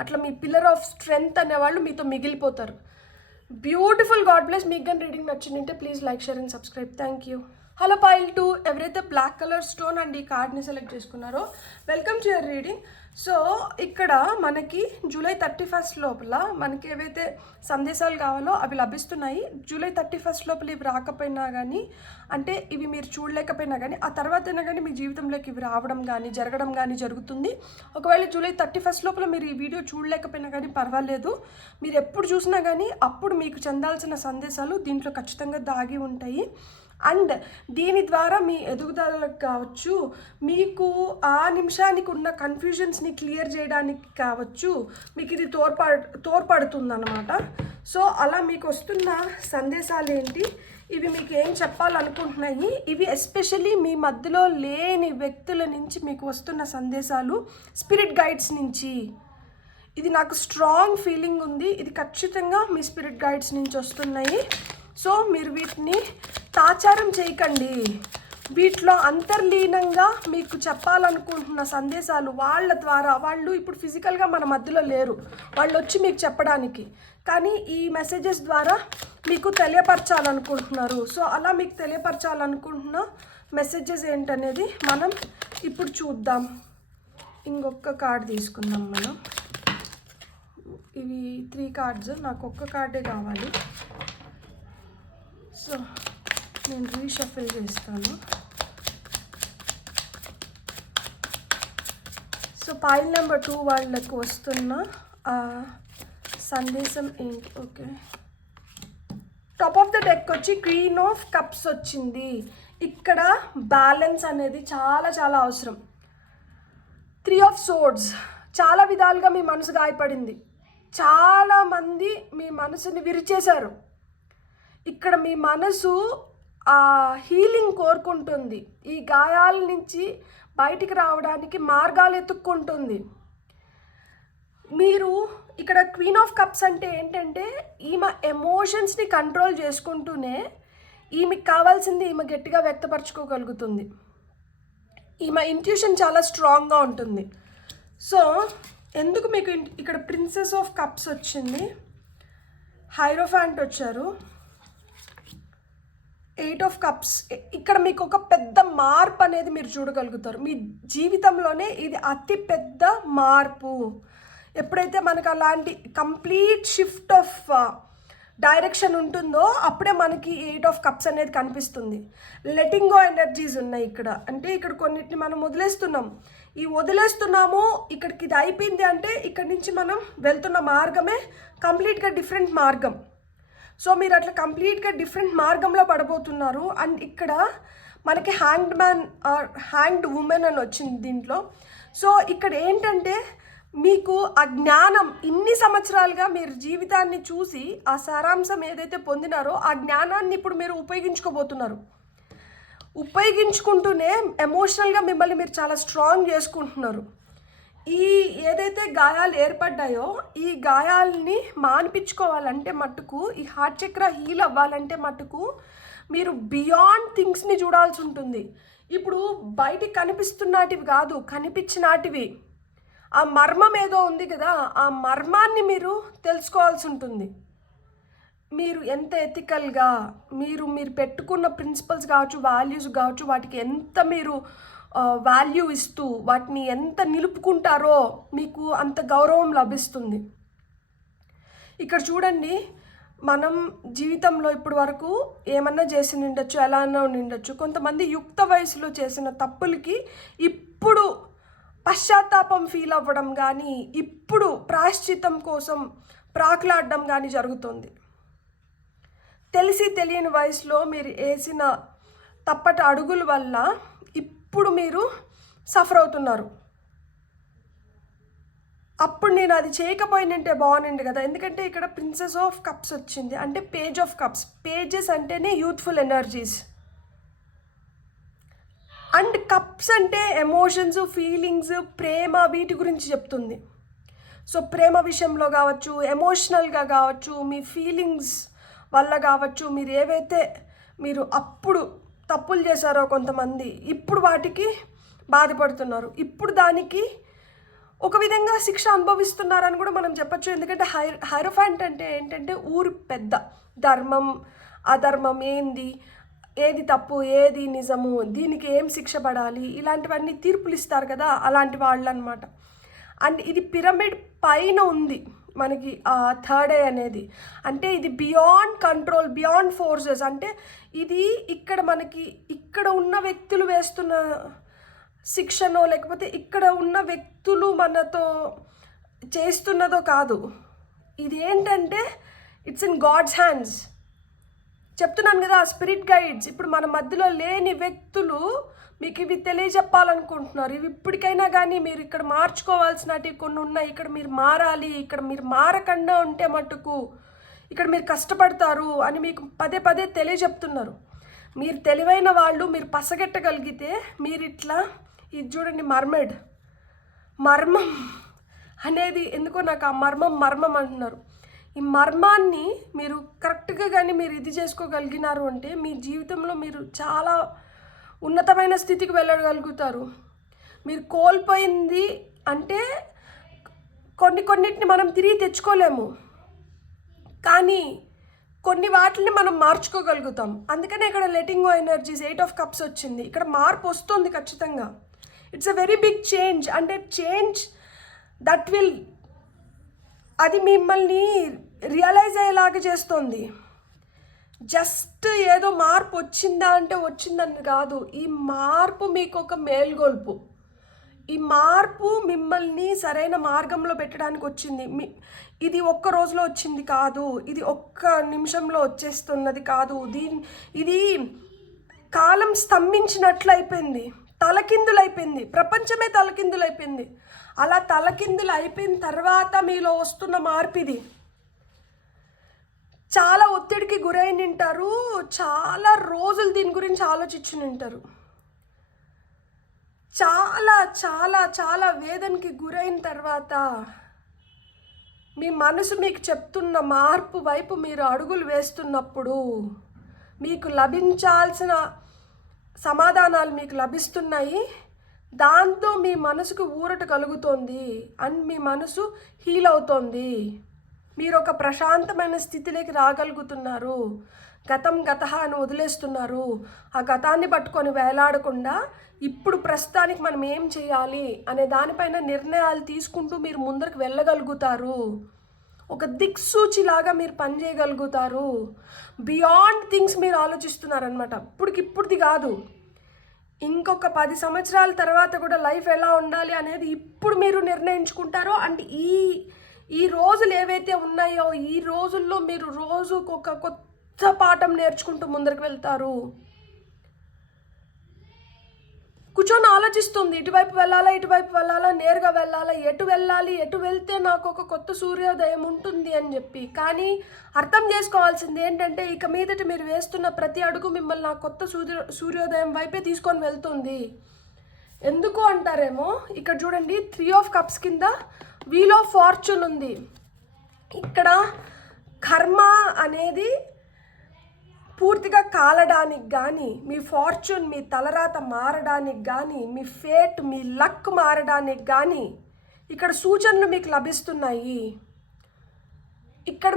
అట్లా మీ పిల్లర్ ఆఫ్ స్ట్రెంగ్త్ అనేవాళ్ళు మీతో మిగిలిపోతారు. బ్యూటిఫుల్. God bless. మీకు కానీ రీడింగ్ నచ్చిందంటే please like, share and subscribe. Thank you. Hello pile 2, ఎవరైతే బ్లాక్ కలర్ స్టోన్ అండ్ ఈ కార్డ్ని సెలెక్ట్ చేసుకున్నారో welcome to your reading. So ఇక్కడ మనకి జూలై 31 లోపల మనకి ఏవైతే సందేశాలు కావాలో అవి లభిస్తున్నాయి. జూలై 31 లోపల ఇవి రాకపోయినా కానీ, అంటే ఇవి మీరు చూడలేకపోయినా కానీ ఆ తర్వాతైనా కానీ మీ జీవితంలోకి ఇవి రావడం కానీ జరగడం కానీ జరుగుతుంది. ఒకవేళ జూలై 31 లోపల మీరు ఈ వీడియో చూడలేకపోయినా కానీ పర్వాలేదు, మీరు ఎప్పుడు చూసినా కానీ అప్పుడు మీకు చెందాల్సిన సందేశాలు దీంట్లో ఖచ్చితంగా దాగి ఉంటాయి. అండ్ దీని ద్వారా మీ ఎదుగుదలకు కావచ్చు, మీకు ఆ నిమిషానికి ఉన్న కన్ఫ్యూజన్స్ని క్లియర్ చేయడానికి కావచ్చు, మీకు ఇది తోడ్పడుతుందన్నమాట. సో అలా మీకు వస్తున్న సందేశాలు ఏంటి, ఇవి మీకు ఏం చెప్పాలనుకుంటున్నాయి, ఇవి ఎస్పెషల్లీ మీ మధ్యలో లేని వ్యక్తుల నుంచి మీకు వస్తున్న సందేశాలు, స్పిరిట్ గైడ్స్ నుంచి. ఇది నాకు స్ట్రాంగ్ ఫీలింగ్ ఉంది, ఇది ఖచ్చితంగా మీ స్పిరిట్ గైడ్స్ నుంచి వస్తున్నాయి. సో మీరు వీటిని తాచారం చేయకండి, వీటిలో అంతర్లీనంగా మీకు చెప్పాలనుకుంటున్న సందేశాలు వాళ్ళ ద్వారా, వాళ్ళు ఇప్పుడు ఫిజికల్గా మన మధ్యలో లేరు, వాళ్ళు వచ్చి మీకు చెప్పడానికి, కానీ ఈ మెసేజెస్ ద్వారా మీకు తెలియపరచాలనుకుంటున్నారు. సో అలా మీకు తెలియపరచాలనుకుంటున్న మెసేజెస్ ఏంటనేది మనం ఇప్పుడు చూద్దాం. ఇంకొక కార్డ్ తీసుకుందాం మనం. ఇవి 3 కార్డ్స్, నాకు ఒక్క కార్డే కావాలి. సో నేను రీషఫిల్ చేస్తాను. సో పైల్ నెంబర్ 2 వాళ్ళకు వస్తున్న సందేశం ఏంటి? Okay, top of the deck వచ్చి క్వీన్ ఆఫ్ కప్స్ వచ్చింది. ఇక్కడ బ్యాలెన్స్ అనేది చాలా చాలా అవసరం. 3 ఆఫ్ సోర్డ్స్, చాలా విధాలుగా మీ మనసు గాయపడింది, చాలామంది మీ మనసుని విరిచేశారు. ఇక్కడ మీ మనసు హీలింగ్ కోరుకుంటుంది. ఈ గాయాల నుంచి బయటికి రావడానికి మార్గాలు ఎత్తుక్కుంటుంది. మీరు ఇక్కడ క్వీన్ ఆఫ్ కప్స్ అంటే ఏంటంటే ఈమె ఎమోషన్స్ని కంట్రోల్ చేసుకుంటూనే ఈమెకి కావాల్సింది ఈమె గట్టిగా వ్యక్తపరచుకోగలుగుతుంది. ఈమె ఇంట్యూషన్ చాలా స్ట్రాంగ్గా ఉంటుంది. సో ఎందుకు మీకు ఇక్కడ ప్రిన్సెస్ ఆఫ్ కప్స్ వచ్చింది, హైరోఫాంట్ వచ్చారు, 8 ఆఫ్ కప్స్. ఇక్కడ మీకు ఒక పెద్ద మార్పు అనేది మీరు చూడగలుగుతారు. మీ జీవితంలోనే ఇది అతి పెద్ద మార్పు. ఎప్పుడైతే మనకు అలాంటి కంప్లీట్ షిఫ్ట్ ఆఫ్ డైరెక్షన్ ఉంటుందో అప్పుడే మనకి 8 ఆఫ్ కప్స్ అనేది కనిపిస్తుంది. లెటింగ్ గో ఎనర్జీస్ ఉన్నాయి ఇక్కడ. అంటే ఇక్కడ కొన్నిటిని మనం వదిలేస్తున్నాం. ఈ వదిలేస్తున్నాము, ఇక్కడికి ఇది అయిపోయింది అంటే ఇక్కడి నుంచి మనం వెళ్తున్న మార్గమే కంప్లీట్గా డిఫరెంట్ మార్గం. సో మీరు అట్లా కంప్లీట్గా డిఫరెంట్ మార్గంలో పడబోతున్నారు. అండ్ ఇక్కడ మనకి hanged man or hanged woman అని వచ్చింది దీంట్లో. సో ఇక్కడ ఏంటంటే మీకు ఆ జ్ఞానం, ఇన్ని సంవత్సరాలుగా మీరు జీవితాన్ని చూసి ఆ సారాంశం ఏదైతే పొందినారో ఆ జ్ఞానాన్ని ఇప్పుడు మీరు ఉపయోగించుకోబోతున్నారు. ఉపయోగించుకుంటూనే ఎమోషనల్గా మిమ్మల్ని మీరు చాలా స్ట్రాంగ్ చేసుకుంటున్నారు. ఈ ఏదైతే గాయాలు ఏర్పడ్డాయో ఈ గాయాలని మాన్పించుకోవాలంటే మట్టుకు, ఈ హార్ట్ చక్ర హీల్ అవ్వాలంటే మట్టుకు మీరు బియాండ్ థింగ్స్ని చూడాల్సి ఉంటుంది. ఇప్పుడు బయటికి కనిపిస్తున్నటివి కాదు, కనిపించినాటివి. ఆ మర్మం ఏదో ఉంది కదా, ఆ మర్మాన్ని మీరు తెలుసుకోవాల్సి ఉంటుంది. మీరు ఎంత ఎథికల్గా మీరు పెట్టుకున్న ప్రిన్సిపల్స్ కావచ్చు, వాల్యూస్ కావచ్చు, వాటికి ఎంత మీరు వాల్యూ ఇస్తూ వాటిని ఎంత నిలుపుకుంటారో మీకు అంత గౌరవం లభిస్తుంది. ఇక్కడ చూడండి, మనం జీవితంలో ఇప్పటి వరకు ఏమన్నా చేసి నిండొచ్చు, ఎలా అన్నా నిండొచ్చు. కొంతమంది యుక్త వయసులో చేసిన తప్పులకి ఇప్పుడు పశ్చాత్తాపం ఫీల్ అవ్వడం కానీ, ఇప్పుడు ప్రాయశ్చిత్తం కోసం ప్రాకులాడడం కానీ జరుగుతుంది. తెలిసి తెలియని వయసులో మీరు వేసిన తప్పటి అడుగుల వల్ల ఇప్పుడు మీరు సఫర్ అవుతున్నారు. అప్పుడు నేను అది చేయకపోయినంటే బాగుండింది కదా. ఎందుకంటే ఇక్కడ ప్రిన్సెస్ ఆఫ్ కప్స్ వచ్చింది, అంటే పేజ్ ఆఫ్ కప్స్. పేజెస్ అంటేనే యూత్ఫుల్ ఎనర్జీస్, అండ్ కప్స్ అంటే ఎమోషన్స్, ఫీలింగ్స్, ప్రేమ, వీటి గురించి చెప్తుంది. సో ప్రేమ విషయంలో కావచ్చు, ఎమోషనల్గా కావచ్చు, మీ ఫీలింగ్స్ వల్ల కావచ్చు, మీరు ఏవైతే మీరు అప్పుడు తప్పులు చేశారో కొంతమంది, ఇప్పుడు వాటికి బాధపడుతున్నారు. ఇప్పుడు దానికి ఒక విధంగా శిక్ష అనుభవిస్తున్నారని కూడా మనం చెప్పచ్చు. ఎందుకంటే హైరోఫాంట్ అంటే ఏంటంటే ఊరు పెద్ద. ధర్మం అధర్మం ఏంది, ఏది తప్పు ఏది నిజము, దీనికి ఏం శిక్ష పడాలి, ఇలాంటివన్నీ తీర్పులు ఇస్తారు కదా, అలాంటి వాళ్ళు అనమాట. అండ్ ఇది పిరమిడ్ పైన ఉంది మనకి ఆ థర్డ్ ఐ అనేది. అంటే ఇది బియాండ్ కంట్రోల్, బియాండ్ ఫోర్సెస్. అంటే ఇది ఇక్కడ మనకి ఇక్కడ ఉన్న వ్యక్తులు వేస్తున్న శిక్షనో లేకపోతే ఇక్కడ ఉన్న వ్యక్తులు మనతో చేస్తున్నదో కాదు. ఇది ఏంటంటే ఇట్స్ ఇన్ గాడ్స్ హ్యాండ్స్. చెప్తున్నాను కదా, స్పిరిట్ గైడ్స్. ఇప్పుడు మన మధ్యలో లేని వ్యక్తులు మీకు ఇవి తెలియజెప్పాలనుకుంటున్నారు. ఇవి ఇప్పటికైనా కానీ మీరు ఇక్కడ మార్చుకోవాల్సినవి కొన్ని ఉన్నాయి. ఇక్కడ మీరు మారాలి, ఇక్కడ మీరు మారకుండా ఉంటే మట్టుకు ఇక్కడ మీరు కష్టపడతారు అని మీకు పదే పదే తెలియజెప్తున్నారు. మీరు తెలివైన వాళ్ళు, మీరు పసగట్టగలిగితే మీరు ఇట్లా ఇది చూడండి, మర్మం అనేది ఎందుకో నాకు ఆ మర్మం అంటున్నారు. ఈ మర్మాన్ని మీరు కరెక్ట్గా కానీ మీరు ఇది చేసుకోగలిగినారు అంటే మీ జీవితంలో మీరు చాలా ఉన్నతమైన స్థితికి వెళ్ళగలుగుతారు. మీరు కోల్పోయింది అంటే కొన్నిటిని మనం తిరిగి తెచ్చుకోలేము, కానీ కొన్ని వాటిని మనం మార్చుకోగలుగుతాం. అందుకనే ఇక్కడ letting go energies, 8 of cups వచ్చింది. ఇక్కడ మార్పు వస్తుంది ఖచ్చితంగా. It's a very big change. అంటే చేంజ్ దట్ విల్, అది మిమ్మల్ని రియలైజ్ అయ్యేలాగా చేస్తుంది. జస్ట్ ఏదో మార్పు వచ్చిందా అంటే వచ్చిందని కాదు. ఈ మార్పు మీకు ఒక మేల్గొల్పు. ఈ మార్పు మిమ్మల్ని సరైన మార్గంలో పెట్టడానికి వచ్చింది. ఇది ఒక్క రోజులో వచ్చింది కాదు, ఇది ఒక్క నిమిషంలో వచ్చేస్తున్నది కాదు. ఇది కాలం స్తంభించినట్లయిపోయింది, తలకిందులైపోయింది, ప్రపంచమే తలకిందులైపోయింది. అలా తలకిందులు అయిపోయిన తర్వాత మీలో వస్తున్న మార్పు ఇది. చాలా ఒత్తిడికి గురైన ఉంటారు, చాలా రోజులు దీని గురించి ఆలోచించి ఉంటారు, చాలా చాలా చాలా వేదనకి గురైన తర్వాత మీ మనసు మీకు చెప్తున్న మార్పు వైపు మీరు అడుగులు వేస్తున్నప్పుడు మీకు లభించాల్సిన సమాధానాలు మీకు లభిస్తున్నాయి. దాంతో మీ మనసుకు ఊరట కలుగుతోంది అండ్ మీ మనసు హీల్ అవుతోంది. మీరు ఒక ప్రశాంతమైన స్థితిలోకి రాగలుగుతున్నారు. గతం గతహ అని వదిలేస్తున్నారు. ఆ గతాన్ని పట్టుకొని వేలాడకుండా ఇప్పుడు ప్రస్తుతానికి మనం ఏం చేయాలి అనే దానిపైన నిర్ణయాలు తీసుకుంటూ మీరు ముందరకు వెళ్ళగలుగుతారు. ఒక దిక్సూచిలాగా మీరు పనిచేయగలుగుతారు. బియాండ్ థింగ్స్ మీరు ఆలోచిస్తున్నారనమాట. ఇప్పుడుది కాదు, ఇంకొక 10 సంవత్సరాల తర్వాత కూడా లైఫ్ ఎలా ఉండాలి అనేది ఇప్పుడు మీరు నిర్ణయించుకుంటారో. అంటే ఈ రోజులు ఏవైతే ఉన్నాయో ఈ రోజుల్లో మీరు రోజుకు ఒక కొత్త పాఠం నేర్చుకుంటూ ముందరికి వెళ్తారు. కూర్చొని ఆలోచిస్తుంది, ఇటువైపు వెళ్ళాలా, నేరుగా వెళ్ళాలా, ఎటు వెళ్ళాలి, ఎటు వెళ్తే నాకు ఒక కొత్త సూర్యోదయం ఉంటుంది అని చెప్పి. కానీ అర్థం చేసుకోవాల్సింది ఏంటంటే ఇక మీదట మీరు వేస్తున్న ప్రతి అడుగు మిమ్మల్ని ఆ కొత్త సూర్యోదయం వైపే తీసుకొని వెళ్తుంది. ఎందుకు అంటారేమో, ఇక్కడ చూడండి 3 ఆఫ్ కప్స్ కింద వీల్ ఆఫ్ ఫార్చ్యూన్ ఉంది. ఇక్కడ కర్మ అనేది పూర్తిగా కాలడానికి కానీ, మీ ఫార్చ్యూన్ మీ తలరాత మారడానికి కానీ, మీ ఫేట్ మీ లక్ మారడానికి కానీ ఇక్కడ సూచనలు మీకు లభిస్తున్నాయి. ఇక్కడ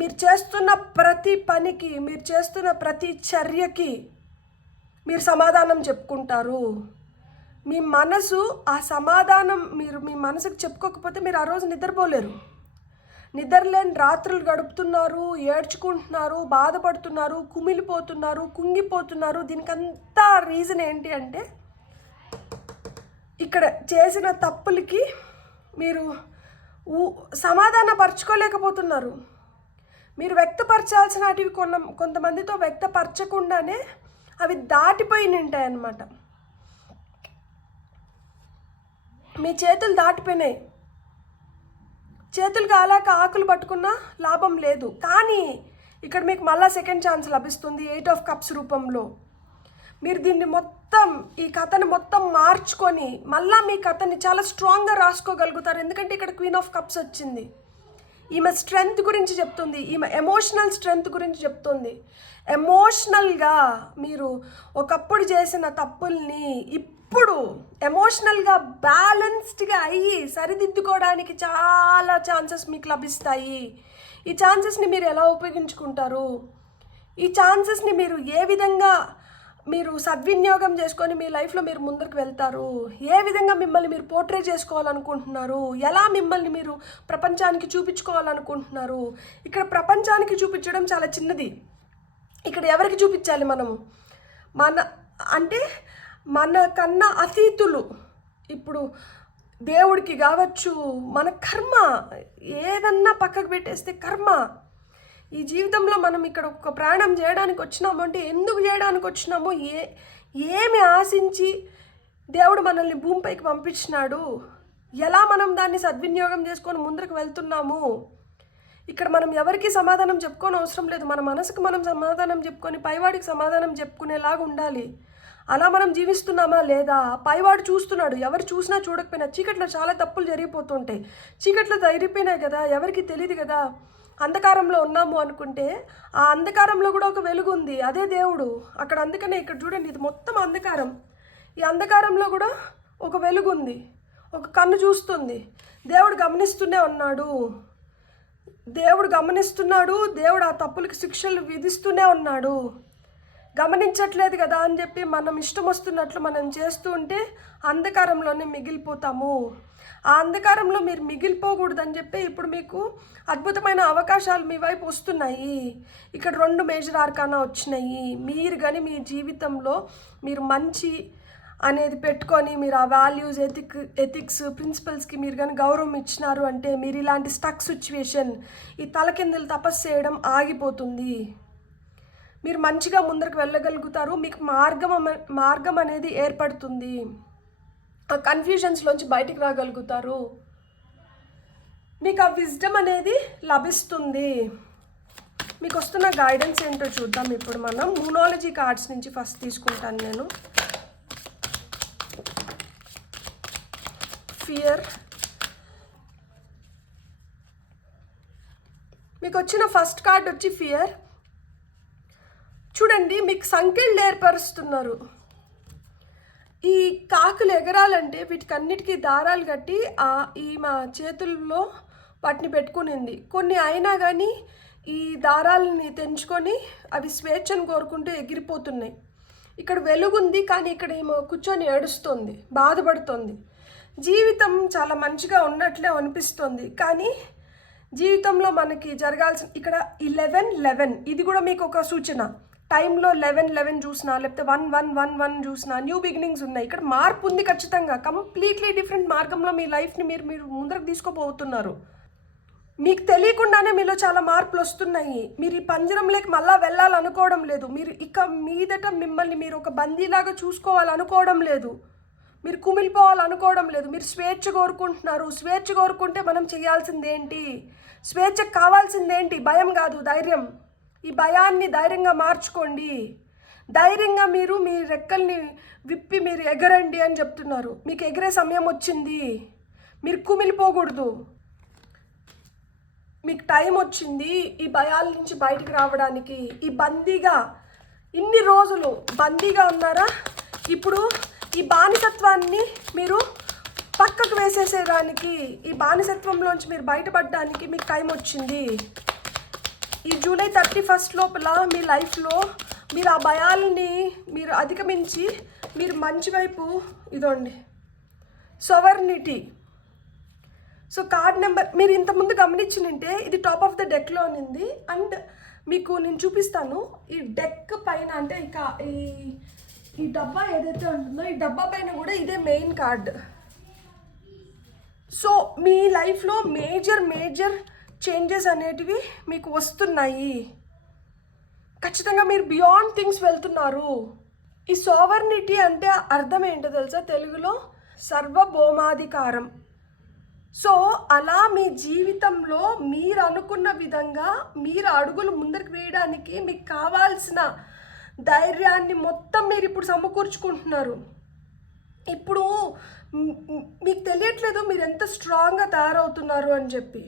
మీరు చేస్తున్న ప్రతి పనికి, మీరు చేస్తున్న ప్రతి చర్యకి మీరు సమాధానం చెప్పుకుంటారు. మీ మనసు ఆ సమాధానం మీ మనసుకు చెప్పుకోకపోతే మీరు ఆ రోజు నిద్రపోలేరు. నిద్రలేని రాత్రులు గడుపుతున్నారు, ఏడ్చుకుంటున్నారు, బాధపడుతున్నారు, కుమిలిపోతున్నారు, కుంగిపోతున్నారు. దీనికంతా రీజన్ ఏంటి అంటే ఇక్కడ చేసిన తప్పులకి మీరు సమాధానపరచుకోలేకపోతున్నారు. మీరు వ్యక్తపరచాల్సినటివి కొంతమందితో వ్యక్తపరచకుండానే అవి దాటిపోయి ఉంటాయన్నమాట. మీ చేతులు దాటిపోయినాయి. చేతులు కాలాక ఆకులు పట్టుకున్నా లాభం లేదు. కానీ ఇక్కడ మీకు మళ్ళీ సెకండ్ ఛాన్స్ లభిస్తుంది 8 ఆఫ్ కప్స్ రూపంలో. మీరు దీన్ని ఈ కథని మొత్తం మార్చుకొని మళ్ళీ మీ కథని చాలా స్ట్రాంగ్గా రాసుకోగలుగుతారు. ఎందుకంటే ఇక్కడ క్వీన్ ఆఫ్ కప్స్ వచ్చింది. ఈమె స్ట్రెంగ్త్ గురించి చెప్తుంది, ఈమె ఎమోషనల్ స్ట్రెంగ్త్ గురించి చెప్తుంది. ఎమోషనల్గా మీరు ఒకప్పుడు చేసిన తప్పుల్ని ఇప్పుడు ఎమోషనల్గా బ్యాలెన్స్డ్గా అయ్యి సరిదిద్దుకోవడానికి చాలా ఛాన్సెస్ మీకు లభిస్తాయి. ఈ ఛాన్సెస్ని మీరు ఎలా ఉపయోగించుకుంటారు, ఈ ఛాన్సెస్ని మీరు ఏ విధంగా మీరు సద్వినియోగం చేసుకొని మీ లైఫ్లో మీరు ముందుకు వెళ్తారు, ఏ విధంగా మిమ్మల్ని మీరు పోర్ట్రే చేసుకోవాలనుకుంటున్నారు, ఎలా మిమ్మల్ని మీరు ప్రపంచానికి చూపించుకోవాలనుకుంటున్నారు. ఇక్కడ ప్రపంచానికి చూపించడం చాలా చిన్నది. ఇక్కడ ఎవరికి చూపించాలి మనము? మన కన్నా అతీతులు, ఇప్పుడు దేవుడికి కావచ్చు, మన కర్మ ఏదన్నా పక్కకు పెట్టేస్తే కర్మ. ఈ జీవితంలో మనం ఇక్కడ ఒక ప్రయాణం చేయడానికి వచ్చినాము అంటే ఎందుకు చేయడానికి వచ్చినామో, ఏమి ఆశించి దేవుడు మనల్ని భూమిపైకి పంపించినాడు, ఎలా మనం దాన్ని సద్వినియోగం చేసుకొని ముందుకు వెళ్తున్నాము. ఇక్కడ మనం ఎవరికి సమాధానం చెప్పుకొని అవసరం లేదు. మన మనసుకు మనం సమాధానం చెప్పుకొని పైవాడికి సమాధానం చెప్పుకునేలాగా ఉండాలి. అలా మనం జీవిస్తున్నామా లేదా? పైవాడు చూస్తున్నాడు, ఎవరు చూసినా చూడకపోయినా. చీకట్లో చాలా తప్పులు జరిగిపోతుంటాయి. చీకట్లో జరిగిపోయినాయి కదా, ఎవరికి తెలియదు కదా. అంధకారంలో ఉన్నాము అనుకుంటే ఆ అంధకారంలో కూడా ఒక వెలుగు ఉంది, అదే దేవుడు అక్కడ. అందుకనే ఇక్కడ చూడండి, ఇది మొత్తం అంధకారం. ఈ అంధకారంలో కూడా ఒక వెలుగు ఉంది, ఒక కన్ను చూస్తుంది. దేవుడు గమనిస్తూనే ఉన్నాడు, దేవుడు ఆ తప్పులకి శిక్షలు విధిస్తూనే ఉన్నాడు. గమనించట్లేదు కదా అని చెప్పి మనం ఇష్టం వస్తున్నట్లు మనం చేస్తూ ఉంటే అంధకారంలోనే మిగిలిపోతాము. ఆ అంధకారంలో మీరు మిగిలిపోకూడదని చెప్పి ఇప్పుడు మీకు అద్భుతమైన అవకాశాలు మీ వైపు వస్తున్నాయి. ఇక్కడ 2 మేజర్ ఆర్కానా వచ్చినాయి. మీరు కానీ మీ జీవితంలో మీరు మంచి అనేది పెట్టుకొని మీరు ఆ వాల్యూస్, ఎథిక్స్, ప్రిన్సిపల్స్కి మీరు కానీ గౌరవం ఇచ్చినారు అంటే మీరు ఇలాంటి స్టక్ సిచ్యువేషన్, ఈ తలకిందులు తపస్సు చేయడం ఆగిపోతుంది. మీరు మంచిగా ముందరకు వెళ్ళగలుగుతారు. మీకు మార్గం అనేది ఏర్పడుతుంది. ఆ కన్ఫ్యూజన్స్లోంచి బయటికి రాగలుగుతారు. మీకు ఆ విజ్డమ్ అనేది లభిస్తుంది. మీకు వస్తున్న గైడెన్స్ ఏంటో చూద్దాం. ఇప్పుడు మనం న్యూమరాలజీ కార్డ్స్ నుంచి ఫస్ట్ తీసుకుంటాను నేను. ఫియర్. మీకు వచ్చిన ఫస్ట్ కార్డ్ వచ్చి ఫియర్. చూడండి, మీకు సంకెళ్ళు ఏర్పరుస్తున్నారు. ఈ కాకులు ఎగరాలంటే వీటికన్నిటికీ దారాలు కట్టి ఈ మా చేతుల్లో వాటిని పెట్టుకునింది. కొన్ని అయినా కానీ ఈ దారాలని తెంచుకొని అవి స్వేచ్ఛను కోరుకుంటూ ఎగిరిపోతున్నాయి. ఇక్కడ వెలుగుంది, కానీ ఇక్కడ ఏమో కూర్చొని ఏడుస్తుంది, బాధపడుతుంది. జీవితం చాలా మంచిగా ఉన్నట్లే అనిపిస్తుంది, కానీ జీవితంలో మనకి జరగాల్సిన ఇక్కడ 11-11 ఇది కూడా మీకు ఒక సూచన. టైంలో 11-11 చూసినా, లేకపోతే 1-1-1-1 చూసినా న్యూ బిగినింగ్స్ ఉన్నాయి. ఇక్కడ మార్పు ఉంది ఖచ్చితంగా. కంప్లీట్లీ డిఫరెంట్ మార్గంలో మీ లైఫ్ని మీరు ముందరకు తీసుకోబోతున్నారు. మీకు తెలియకుండానే మీలో చాలా మార్పులు వస్తున్నాయి. మీరు ఈ పంజరంలోకి మళ్ళా వెళ్ళాలనుకోవడం లేదు. మీరు ఇక మీదట మిమ్మల్ని మీరు ఒక బందీలాగా చూసుకోవాలనుకోవడం లేదు. మీరు కుమిలిపోవాలనుకోవడం లేదు. మీరు స్వేచ్ఛ కోరుకుంటున్నారు. స్వేచ్ఛ కోరుకుంటే మనం చేయాల్సింది ఏంటి? స్వేచ్ఛకు కావాల్సిందేంటి? భయం కాదు, ధైర్యం. ఈ భయాన్ని ధైర్యంగా మార్చుకోండి. ధైర్యంగా మీరు మీ రెక్కల్ని విప్పి మీరు ఎగరండి అని చెప్తున్నారు. మీకు ఎగిరే సమయం వచ్చింది. మీరు కుమిలిపోకూడదు. మీకు టైం వచ్చింది ఈ భయాల నుంచి బయటికి రావడానికి. ఈ బందీగా ఇన్ని రోజులు బందీగా ఉన్నారా? ఇప్పుడు ఈ బానిసత్వాన్ని మీరు పక్కకు వేసేసేదానికి, ఈ బానిసత్వంలోంచి మీరు బయటపడడానికి మీకు టైం వచ్చింది. ఈ జూలై 31 లోపల మీ లైఫ్లో మీరు ఆ భయాలని మీరు అధిగమించి మీరు మంచి వైపు ఇదండి సవర్నిటీ. సో కార్డ్ నెంబర్ మీరు ఇంతకుముందు గమనించినంటే ఇది టాప్ ఆఫ్ ద డెక్లో ఉంది. అండ్ మీకు నేను చూపిస్తాను. ఈ డెక్ పైన అంటే ఇక ఈ డబ్బా ఏదైతే ఉంటుందో ఈ డబ్బా పైన కూడా ఇదే మెయిన్ కార్డ్. సో మీ లైఫ్లో మేజర్ చేంజెస్ అనేటివి మీకు వస్తున్నాయి. ఖచ్చితంగా మీరు బియాండ్ థింగ్స్ వెళ్తున్నారు. ఈ సోవర్నిటీ అంటే అర్థం ఏంటో తెలుసా? తెలుగులో సర్వభౌమాధికారం. సో అలా మీ జీవితంలో మీరు అనుకున్న విధంగా మీరు అడుగులు ముందరికి వేయడానికి మీకు కావాల్సిన ధైర్యాన్ని మొత్తం మీరు ఇప్పుడు సమకూర్చుకుంటున్నారు. ఇప్పుడు మీకు తెలియట్లేదు మీరు ఎంత స్ట్రాంగ్గా తయారవుతున్నారు అని చెప్పి.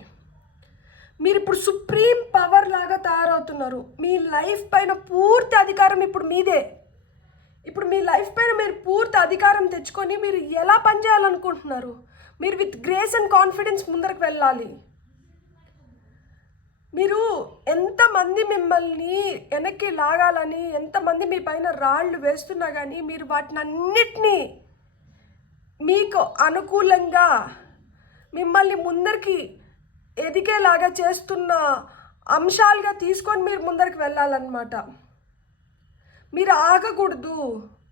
మీరు ఇప్పుడు సుప్రీం పవర్ లాగా తయారవుతున్నారు. మీ లైఫ్ పైన పూర్తి అధికారం ఇప్పుడు మీదే. ఇప్పుడు మీ లైఫ్ పైన మీరు పూర్తి అధికారం తెచ్చుకొని మీరు ఎలా పనిచేయాలనుకుంటున్నారు? మీరు విత్ గ్రేస్ అండ్ కాన్ఫిడెన్స్ ముందరకు వెళ్ళాలి. మీరు ఎంతమంది మిమ్మల్ని వెనక్కి లాగాలని, ఎంతమంది మీ పైన రాళ్ళు వేస్తున్నా కానీ మీరు వాటిని అన్నిటినీ మీకు అనుకూలంగా మిమ్మల్ని ముందరికి ఎదిగేలాగా చేస్తున్న అంశాలుగా తీసుకొని మీరు ముందరికి వెళ్ళాలన్నమాట. మీరు ఆగకూడదు.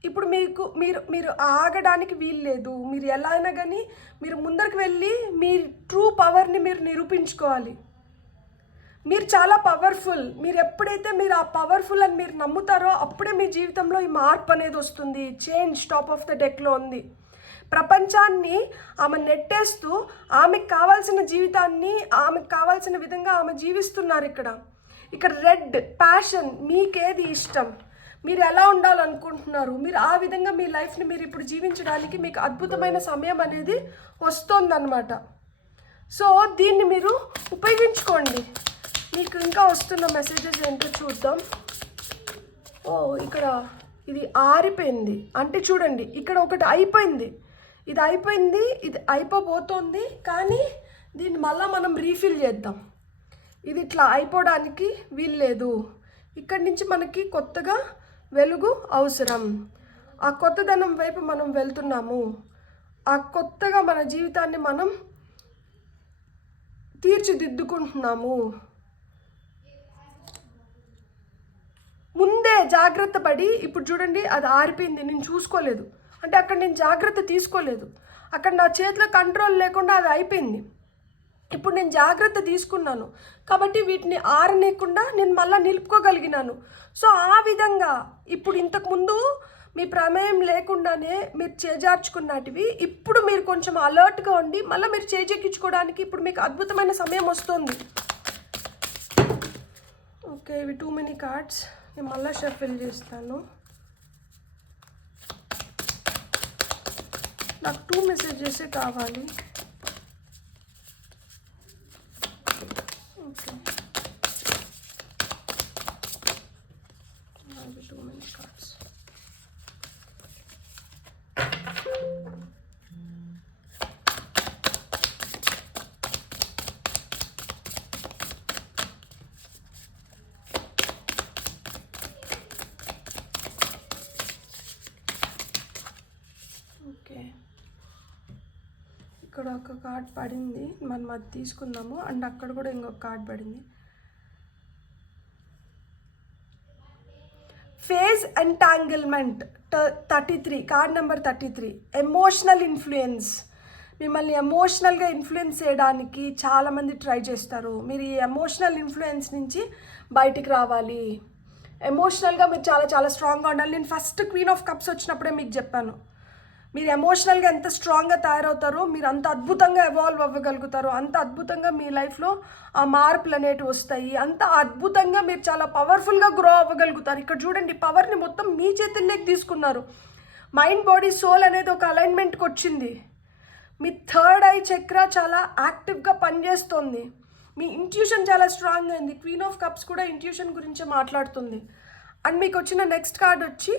ఇప్పుడు మీరు ఆగడానికి వీలు లేదు. మీరు ఎలా అయినా కానీ మీరు ముందరికి వెళ్ళి మీ ట్రూ పవర్ని మీరు నిరూపించుకోవాలి. మీరు చాలా పవర్ఫుల్. మీరు ఎప్పుడైతే మీరు ఆ పవర్ఫుల్ అని మీరు నమ్ముతారో అప్పుడే మీ జీవితంలో ఈ మార్పు అనేది వస్తుంది. చేంజ్ టాప్ ఆఫ్ ద డెక్లో ఉంది. ప్రపంచాన్ని ఆమె నెట్టేస్తూ ఆమెకు కావాల్సిన జీవితాన్ని ఆమెకు కావాల్సిన విధంగా ఆమె జీవిస్తున్నారు. ఇక్కడ రెడ్ ప్యాషన్. మీకేది ఇష్టం? మీరు ఎలా ఉండాలనుకుంటున్నారు? మీరు ఆ విధంగా మీ లైఫ్ని మీరు ఇప్పుడు జీవించడానికి మీకు అద్భుతమైన సమయం అనేది వస్తుందన్నమాట. సో దీన్ని మీరు ఉపయోగించుకోండి. మీకు ఇంకా వస్తున్న మెసేజెస్ ఏంటో చూద్దాం. ఇక్కడ ఇది ఆరిపోయింది అంటే చూడండి, ఇక్కడ ఒకటి అయిపోయింది, ఇది అయిపోయింది, ఇది అయిపోబోతోంది. కానీ దీన్ని మళ్ళీ మనం రీఫిల్ చేద్దాం. ఇది ఇట్లా అయిపోవడానికి వీల్లేదు. ఇక్కడి నుంచి మనకి కొత్తగా వెలుగు అవసరం. ఆ కొత్తదనం వైపు మనం వెళ్తున్నాము. ఆ కొత్తగా మన జీవితాన్ని మనం తీర్చిదిద్దుకుంటున్నాము. ముందే జాగ్రత్త పడి ఇప్పుడు చూడండి అది ఆరిపోయింది, నేను చూసుకోలేదు అంటే అక్కడ నేను జాగ్రత్త తీసుకోలేదు. అక్కడ నా చేతిలో కంట్రోల్ లేకుండా అది అయిపోయింది. ఇప్పుడు నేను జాగ్రత్త తీసుకున్నాను కాబట్టి వీటిని ఆరనీయకుండా నేను మళ్ళీ నిలుపుకోగలిగినాను. సో ఆ విధంగా ఇప్పుడు ఇంతకుముందు మీ ప్రమేయం లేకుండానే మీరు చేజార్చుకున్నటివి ఇప్పుడు మీరు కొంచెం అలర్ట్గా ఉండి మళ్ళీ మీరు చేజెక్కించుకోవడానికి ఇప్పుడు మీకు అద్భుతమైన సమయం వస్తుంది. ఓకే, ఇవి 2 mini కార్డ్స్. నేను మళ్ళీ షఫిల్ చేస్తాను. నాకు 2 మెసేజెసే కావాలి. Okay, 2 mini cards. ఓకే, ఇక్కడ ఒక కార్డ్ పడింది, మనం అది తీసుకుందాము. అండ్ అక్కడ కూడా ఇంకొక కార్డ్ పడింది. Phase entanglement 33, card number 33. Emotional influence. మిమ్మల్ని ఎమోషనల్గా ఇన్ఫ్లుయెన్స్ చేయడానికి చాలామంది ట్రై చేస్తారు. మీరు ఈ ఎమోషనల్ ఇన్ఫ్లుయెన్స్ నుంచి బయటికి రావాలి. ఎమోషనల్గా మీరు చాలా చాలా స్ట్రాంగ్గా ఉండాలి. నేను ఫస్ట్ క్వీన్ ఆఫ్ కప్స్ వచ్చినప్పుడే మీకు చెప్పాను, మీరు ఎమోషనల్గా ఎంత స్ట్రాంగ్గా తయారవుతారో మీరు అంత అద్భుతంగా ఎవాల్వ్ అవ్వగలుగుతారు, అంత అద్భుతంగా మీ లైఫ్లో ఆ మార్పులు అనేటివి వస్తాయి, అంత అద్భుతంగా మీరు చాలా పవర్ఫుల్గా గ్రో అవ్వగలుగుతారు. ఇక్కడ చూడండి, పవర్ని మొత్తం మీ చేతుల్లోకి తీసుకున్నారు. మైండ్, బాడీ, సోల్ అనేది ఒక అలైన్మెంట్కి వచ్చింది. మీ థర్డ్ ఐ చక్ర చాలా యాక్టివ్గా పనిచేస్తుంది. మీ ఇంట్యూషన్ చాలా స్ట్రాంగ్ అయింది. క్వీన్ ఆఫ్ కప్స్ కూడా ఇంట్యూషన్ గురించే మాట్లాడుతుంది. అండ్ మీకు వచ్చిన నెక్స్ట్ కార్డ్ వచ్చి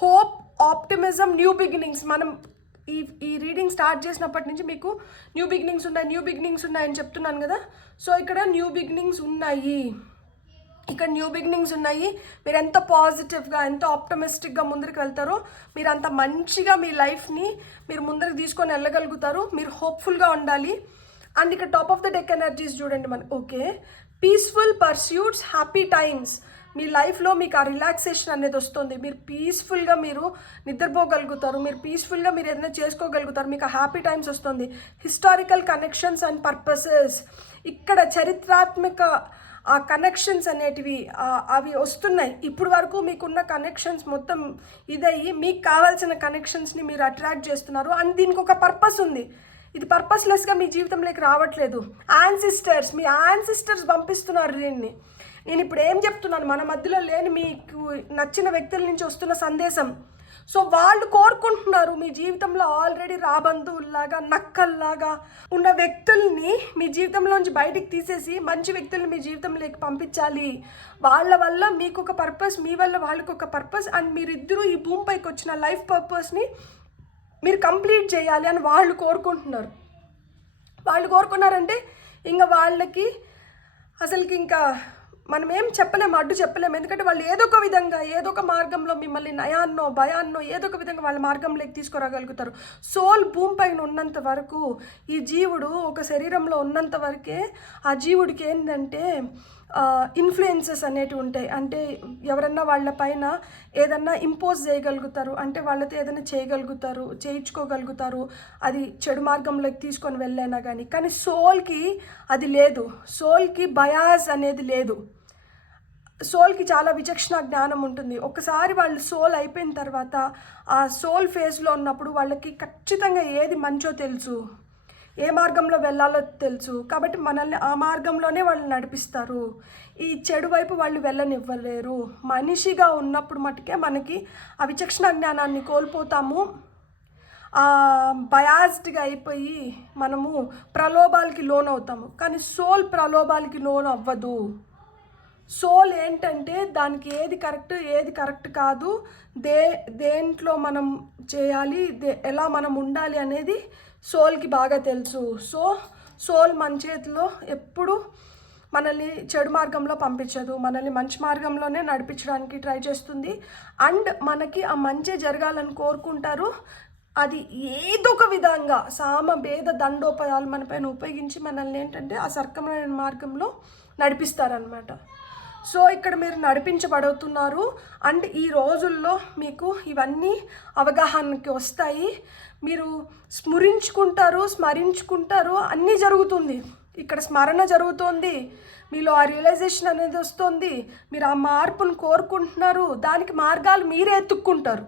హోప్, ఆప్టిమిజం, న్యూ బిగినింగ్స్. మనం ఈ రీడింగ్ స్టార్ట్ చేసినప్పటి నుంచి మీకు న్యూ బిగినింగ్స్ ఉన్నాయని చెప్తున్నాను కదా. సో ఇక్కడ న్యూ బిగినింగ్స్ ఉన్నాయి. మీరు ఎంత పాజిటివ్గా, ఎంత ఆప్టమిస్టిక్గా ముందుకు వెళ్తారో మీరు అంత మంచిగా మీ లైఫ్ని మీరు ముందరికి తీసుకొని వెళ్ళగలుగుతారు. మీరు హోప్ఫుల్గా ఉండాలి. అండ్ ఇక్కడ top of the deck energies చూడండి మనకి. Okay, peaceful pursuits, happy times. మీ లైఫ్లో మీకు ఆ రిలాక్సేషన్ అనేది వస్తుంది. మీరు పీస్ఫుల్గా మీరు నిద్రపోగలుగుతారు, మీరు పీస్ఫుల్గా మీరు ఏదైనా చేసుకోగలుగుతారు, మీకు ఆ హ్యాపీ టైమ్స్ వస్తుంది. Historical connections and purposes. ఇక్కడ చరిత్రాత్మక ఆ కనెక్షన్స్ అనేటివి అవి వస్తున్నాయి. ఇప్పుడు వరకు మీకున్న కనెక్షన్స్ మొత్తం ఇదయ్యి మీకు కావాల్సిన కనెక్షన్స్ని మీరు అట్రాక్ట్ చేస్తున్నారు. అండ్ దీనికి ఒక పర్పస్ ఉంది. ఇది పర్పస్లెస్గా మీ జీవితంలోకి రావట్లేదు. మీ యాన్సిస్టర్స్ పంపిస్తున్నారు దీన్ని. నేను ఇప్పుడు ఏం చెప్తున్నాను, మన మధ్యలో లేని మీకు నచ్చిన వ్యక్తుల నుంచి వస్తున్న సందేశం. సో వాళ్ళు కోరుకుంటున్నారు మీ జీవితంలో ఆల్రెడీ రాబంధువుల్లాగా, నక్కల్లాగా ఉన్న వ్యక్తుల్ని మీ జీవితంలోంచి బయటికి తీసేసి మంచి వ్యక్తుల్ని మీ జీవితంలోకి పంపించాలి. వాళ్ళ వల్ల మీకు ఒక పర్పస్, మీ వల్ల వాళ్ళకు ఒక పర్పస్. అండ్ మీరిద్దరూ ఈ భూమిపైకి వచ్చిన లైఫ్ పర్పస్ని మీరు కంప్లీట్ చేయాలి అని వాళ్ళు కోరుకుంటున్నారు. వాళ్ళు కోరుకున్నారంటే ఇంకా వాళ్ళకి అసలుకి ఇంకా మనం ఏం చెప్పలేము, అడ్డు చెప్పలేము. ఎందుకంటే వాళ్ళు ఏదో ఒక విధంగా, ఏదో ఒక మార్గంలో మిమ్మల్ని నయాన్నో భయాన్నో ఏదో ఒక విధంగా వాళ్ళ మార్గంలోకి తీసుకురాగలుగుతారు. సోల్ భూమి పైన ఉన్నంత వరకు, ఈ జీవుడు ఒక శరీరంలో ఉన్నంత వరకే ఆ జీవుడికి ఏంటంటే ఇన్ఫ్లుయెన్సెస్ అనేటివి ఉంటాయి. అంటే ఎవరన్నా వాళ్ళ పైన ఏదన్నా ఇంపోజ్ చేయగలుగుతారు, అంటే వాళ్ళతో ఏదైనా చేయించుకోగలుగుతారు, అది చెడు మార్గంలోకి తీసుకొని వెళ్ళైనా కానీ సోల్కి అది లేదు. సోల్కి బయాస్ అనేది లేదు. సోల్కి చాలా విచక్షణ జ్ఞానం ఉంటుంది. ఒకసారి వాళ్ళు సోల్ అయిపోయిన తర్వాత ఆ సోల్ ఫేజ్లో ఉన్నప్పుడు వాళ్ళకి ఖచ్చితంగా ఏది మంచో తెలుసు, ఏ మార్గంలో వెళ్ళాలో తెలుసు. కాబట్టి మనల్ని ఆ మార్గంలోనే వాళ్ళు నడిపిస్తారు. ఈ చెడు వైపు వాళ్ళు వెళ్ళనివ్వలేరు. మనిషిగా ఉన్నప్పుడు మటుకే మనకి ఆ విచక్షణ జ్ఞానాన్ని కోల్పోతాము. బయాస్డ్గా అయిపోయి మనము ప్రలోభాలకి లోన్ అవుతాము. కానీ సోల్ ప్రలోభాలకి లోన్ అవ్వదు. సోల్ ఏంటంటే దానికి ఏది కరెక్ట్ కాదు, దేంట్లో మనం చేయాలి, ఎలా మనం ఉండాలి అనేది సోల్కి బాగా తెలుసు. సోల్ మన చేతిలో ఎప్పుడు మనల్ని చెడు మార్గంలో పంపించదు, మనల్ని మంచి మార్గంలోనే నడిపించడానికి ట్రై చేస్తుంది. అండ్ మనకి ఆ మంచి జరగాలని కోరుకుంటారు. అది ఏదో ఒక విధంగా సామ భేద దండోపాయాలు మన పైన ఉపయోగించి మనల్ని ఏంటంటే ఆ సర్కమైన మార్గంలో నడిపిస్తారనమాట. సో ఇక్కడ మీరు నడిపించబడుతున్నారు. అండ్ ఈ రోజుల్లో మీకు ఇవన్నీ అవగాహనకి వస్తాయి. మీరు స్మరించుకుంటారు, అన్నీ జరుగుతుంది. ఇక్కడ స్మరణ జరుగుతుంది, మీలో ఆ రియలైజేషన్ అనేది వస్తుంది. మీరు ఆ మార్పును కోరుకుంటున్నారు, దానికి మార్గాలు మీరే ఎత్తుక్కుంటారు.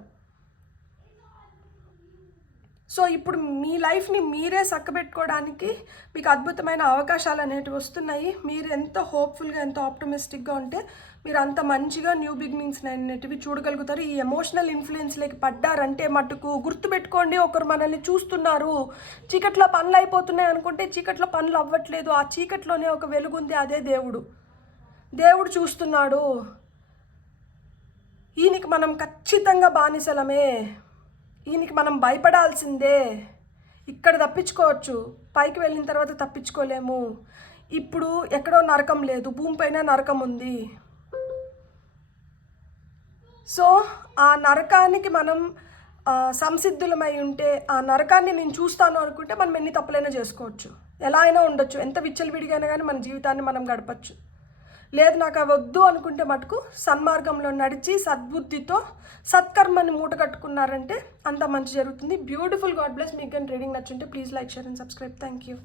సో ఇప్పుడు మీ లైఫ్ని మీరే చక్కబెట్టుకోవడానికి మీకు అద్భుతమైన అవకాశాలు అనేటివి వస్తున్నాయి. మీరు ఎంత హోప్ఫుల్గా, ఎంత ఆప్టమిస్టిక్గా ఉంటే మీరు అంత మంచిగా న్యూ బిగినింగ్స్ అనేటివి చూడగలుగుతారు. ఈ ఎమోషనల్ ఇన్ఫ్లుయెన్స్లోకి పడ్డారంటే మటుకు గుర్తుపెట్టుకోండి, ఒకరు మనల్ని చూస్తున్నారు. చీకట్లో పనులు అయిపోతున్నాయి అనుకుంటే చీకట్లో పనులు అవ్వట్లేదు. ఆ చీకట్లోనే ఒక వెలుగు ఉంది, అదే దేవుడు చూస్తున్నాడు. ఈయనకి మనం ఖచ్చితంగా బానిసలమే, ఈయనకి మనం భయపడాల్సిందే. ఇక్కడ తప్పించుకోవచ్చు, పైకి వెళ్ళిన తర్వాత తప్పించుకోలేము. ఇప్పుడు ఎక్కడో నరకం లేదు, భూమిపైన నరకం ఉంది. సో ఆ నరకానికి మనం సంసిద్ధులమై ఉంటే, ఆ నరకాన్ని నేను చూస్తాను అనుకుంటే మనం ఎన్ని తప్పులైనా చేసుకోవచ్చు, ఎలా అయినా ఉండొచ్చు, ఎంత విచ్చలవిడిగైనా కానీ మన జీవితాన్ని మనం గడపచ్చు. లేదు నాకు అవి వద్దు అనుకుంటే మటుకు సన్మార్గంలో నడిచి సద్బుద్ధితో సత్కర్మని మూట కట్టుకున్నారంటే అంత మంచి జరుగుతుంది. బ్యూటిఫుల్. God bless. మీకు కానీ రీడింగ్ నచ్చుంటే please like, share and subscribe. Thank you.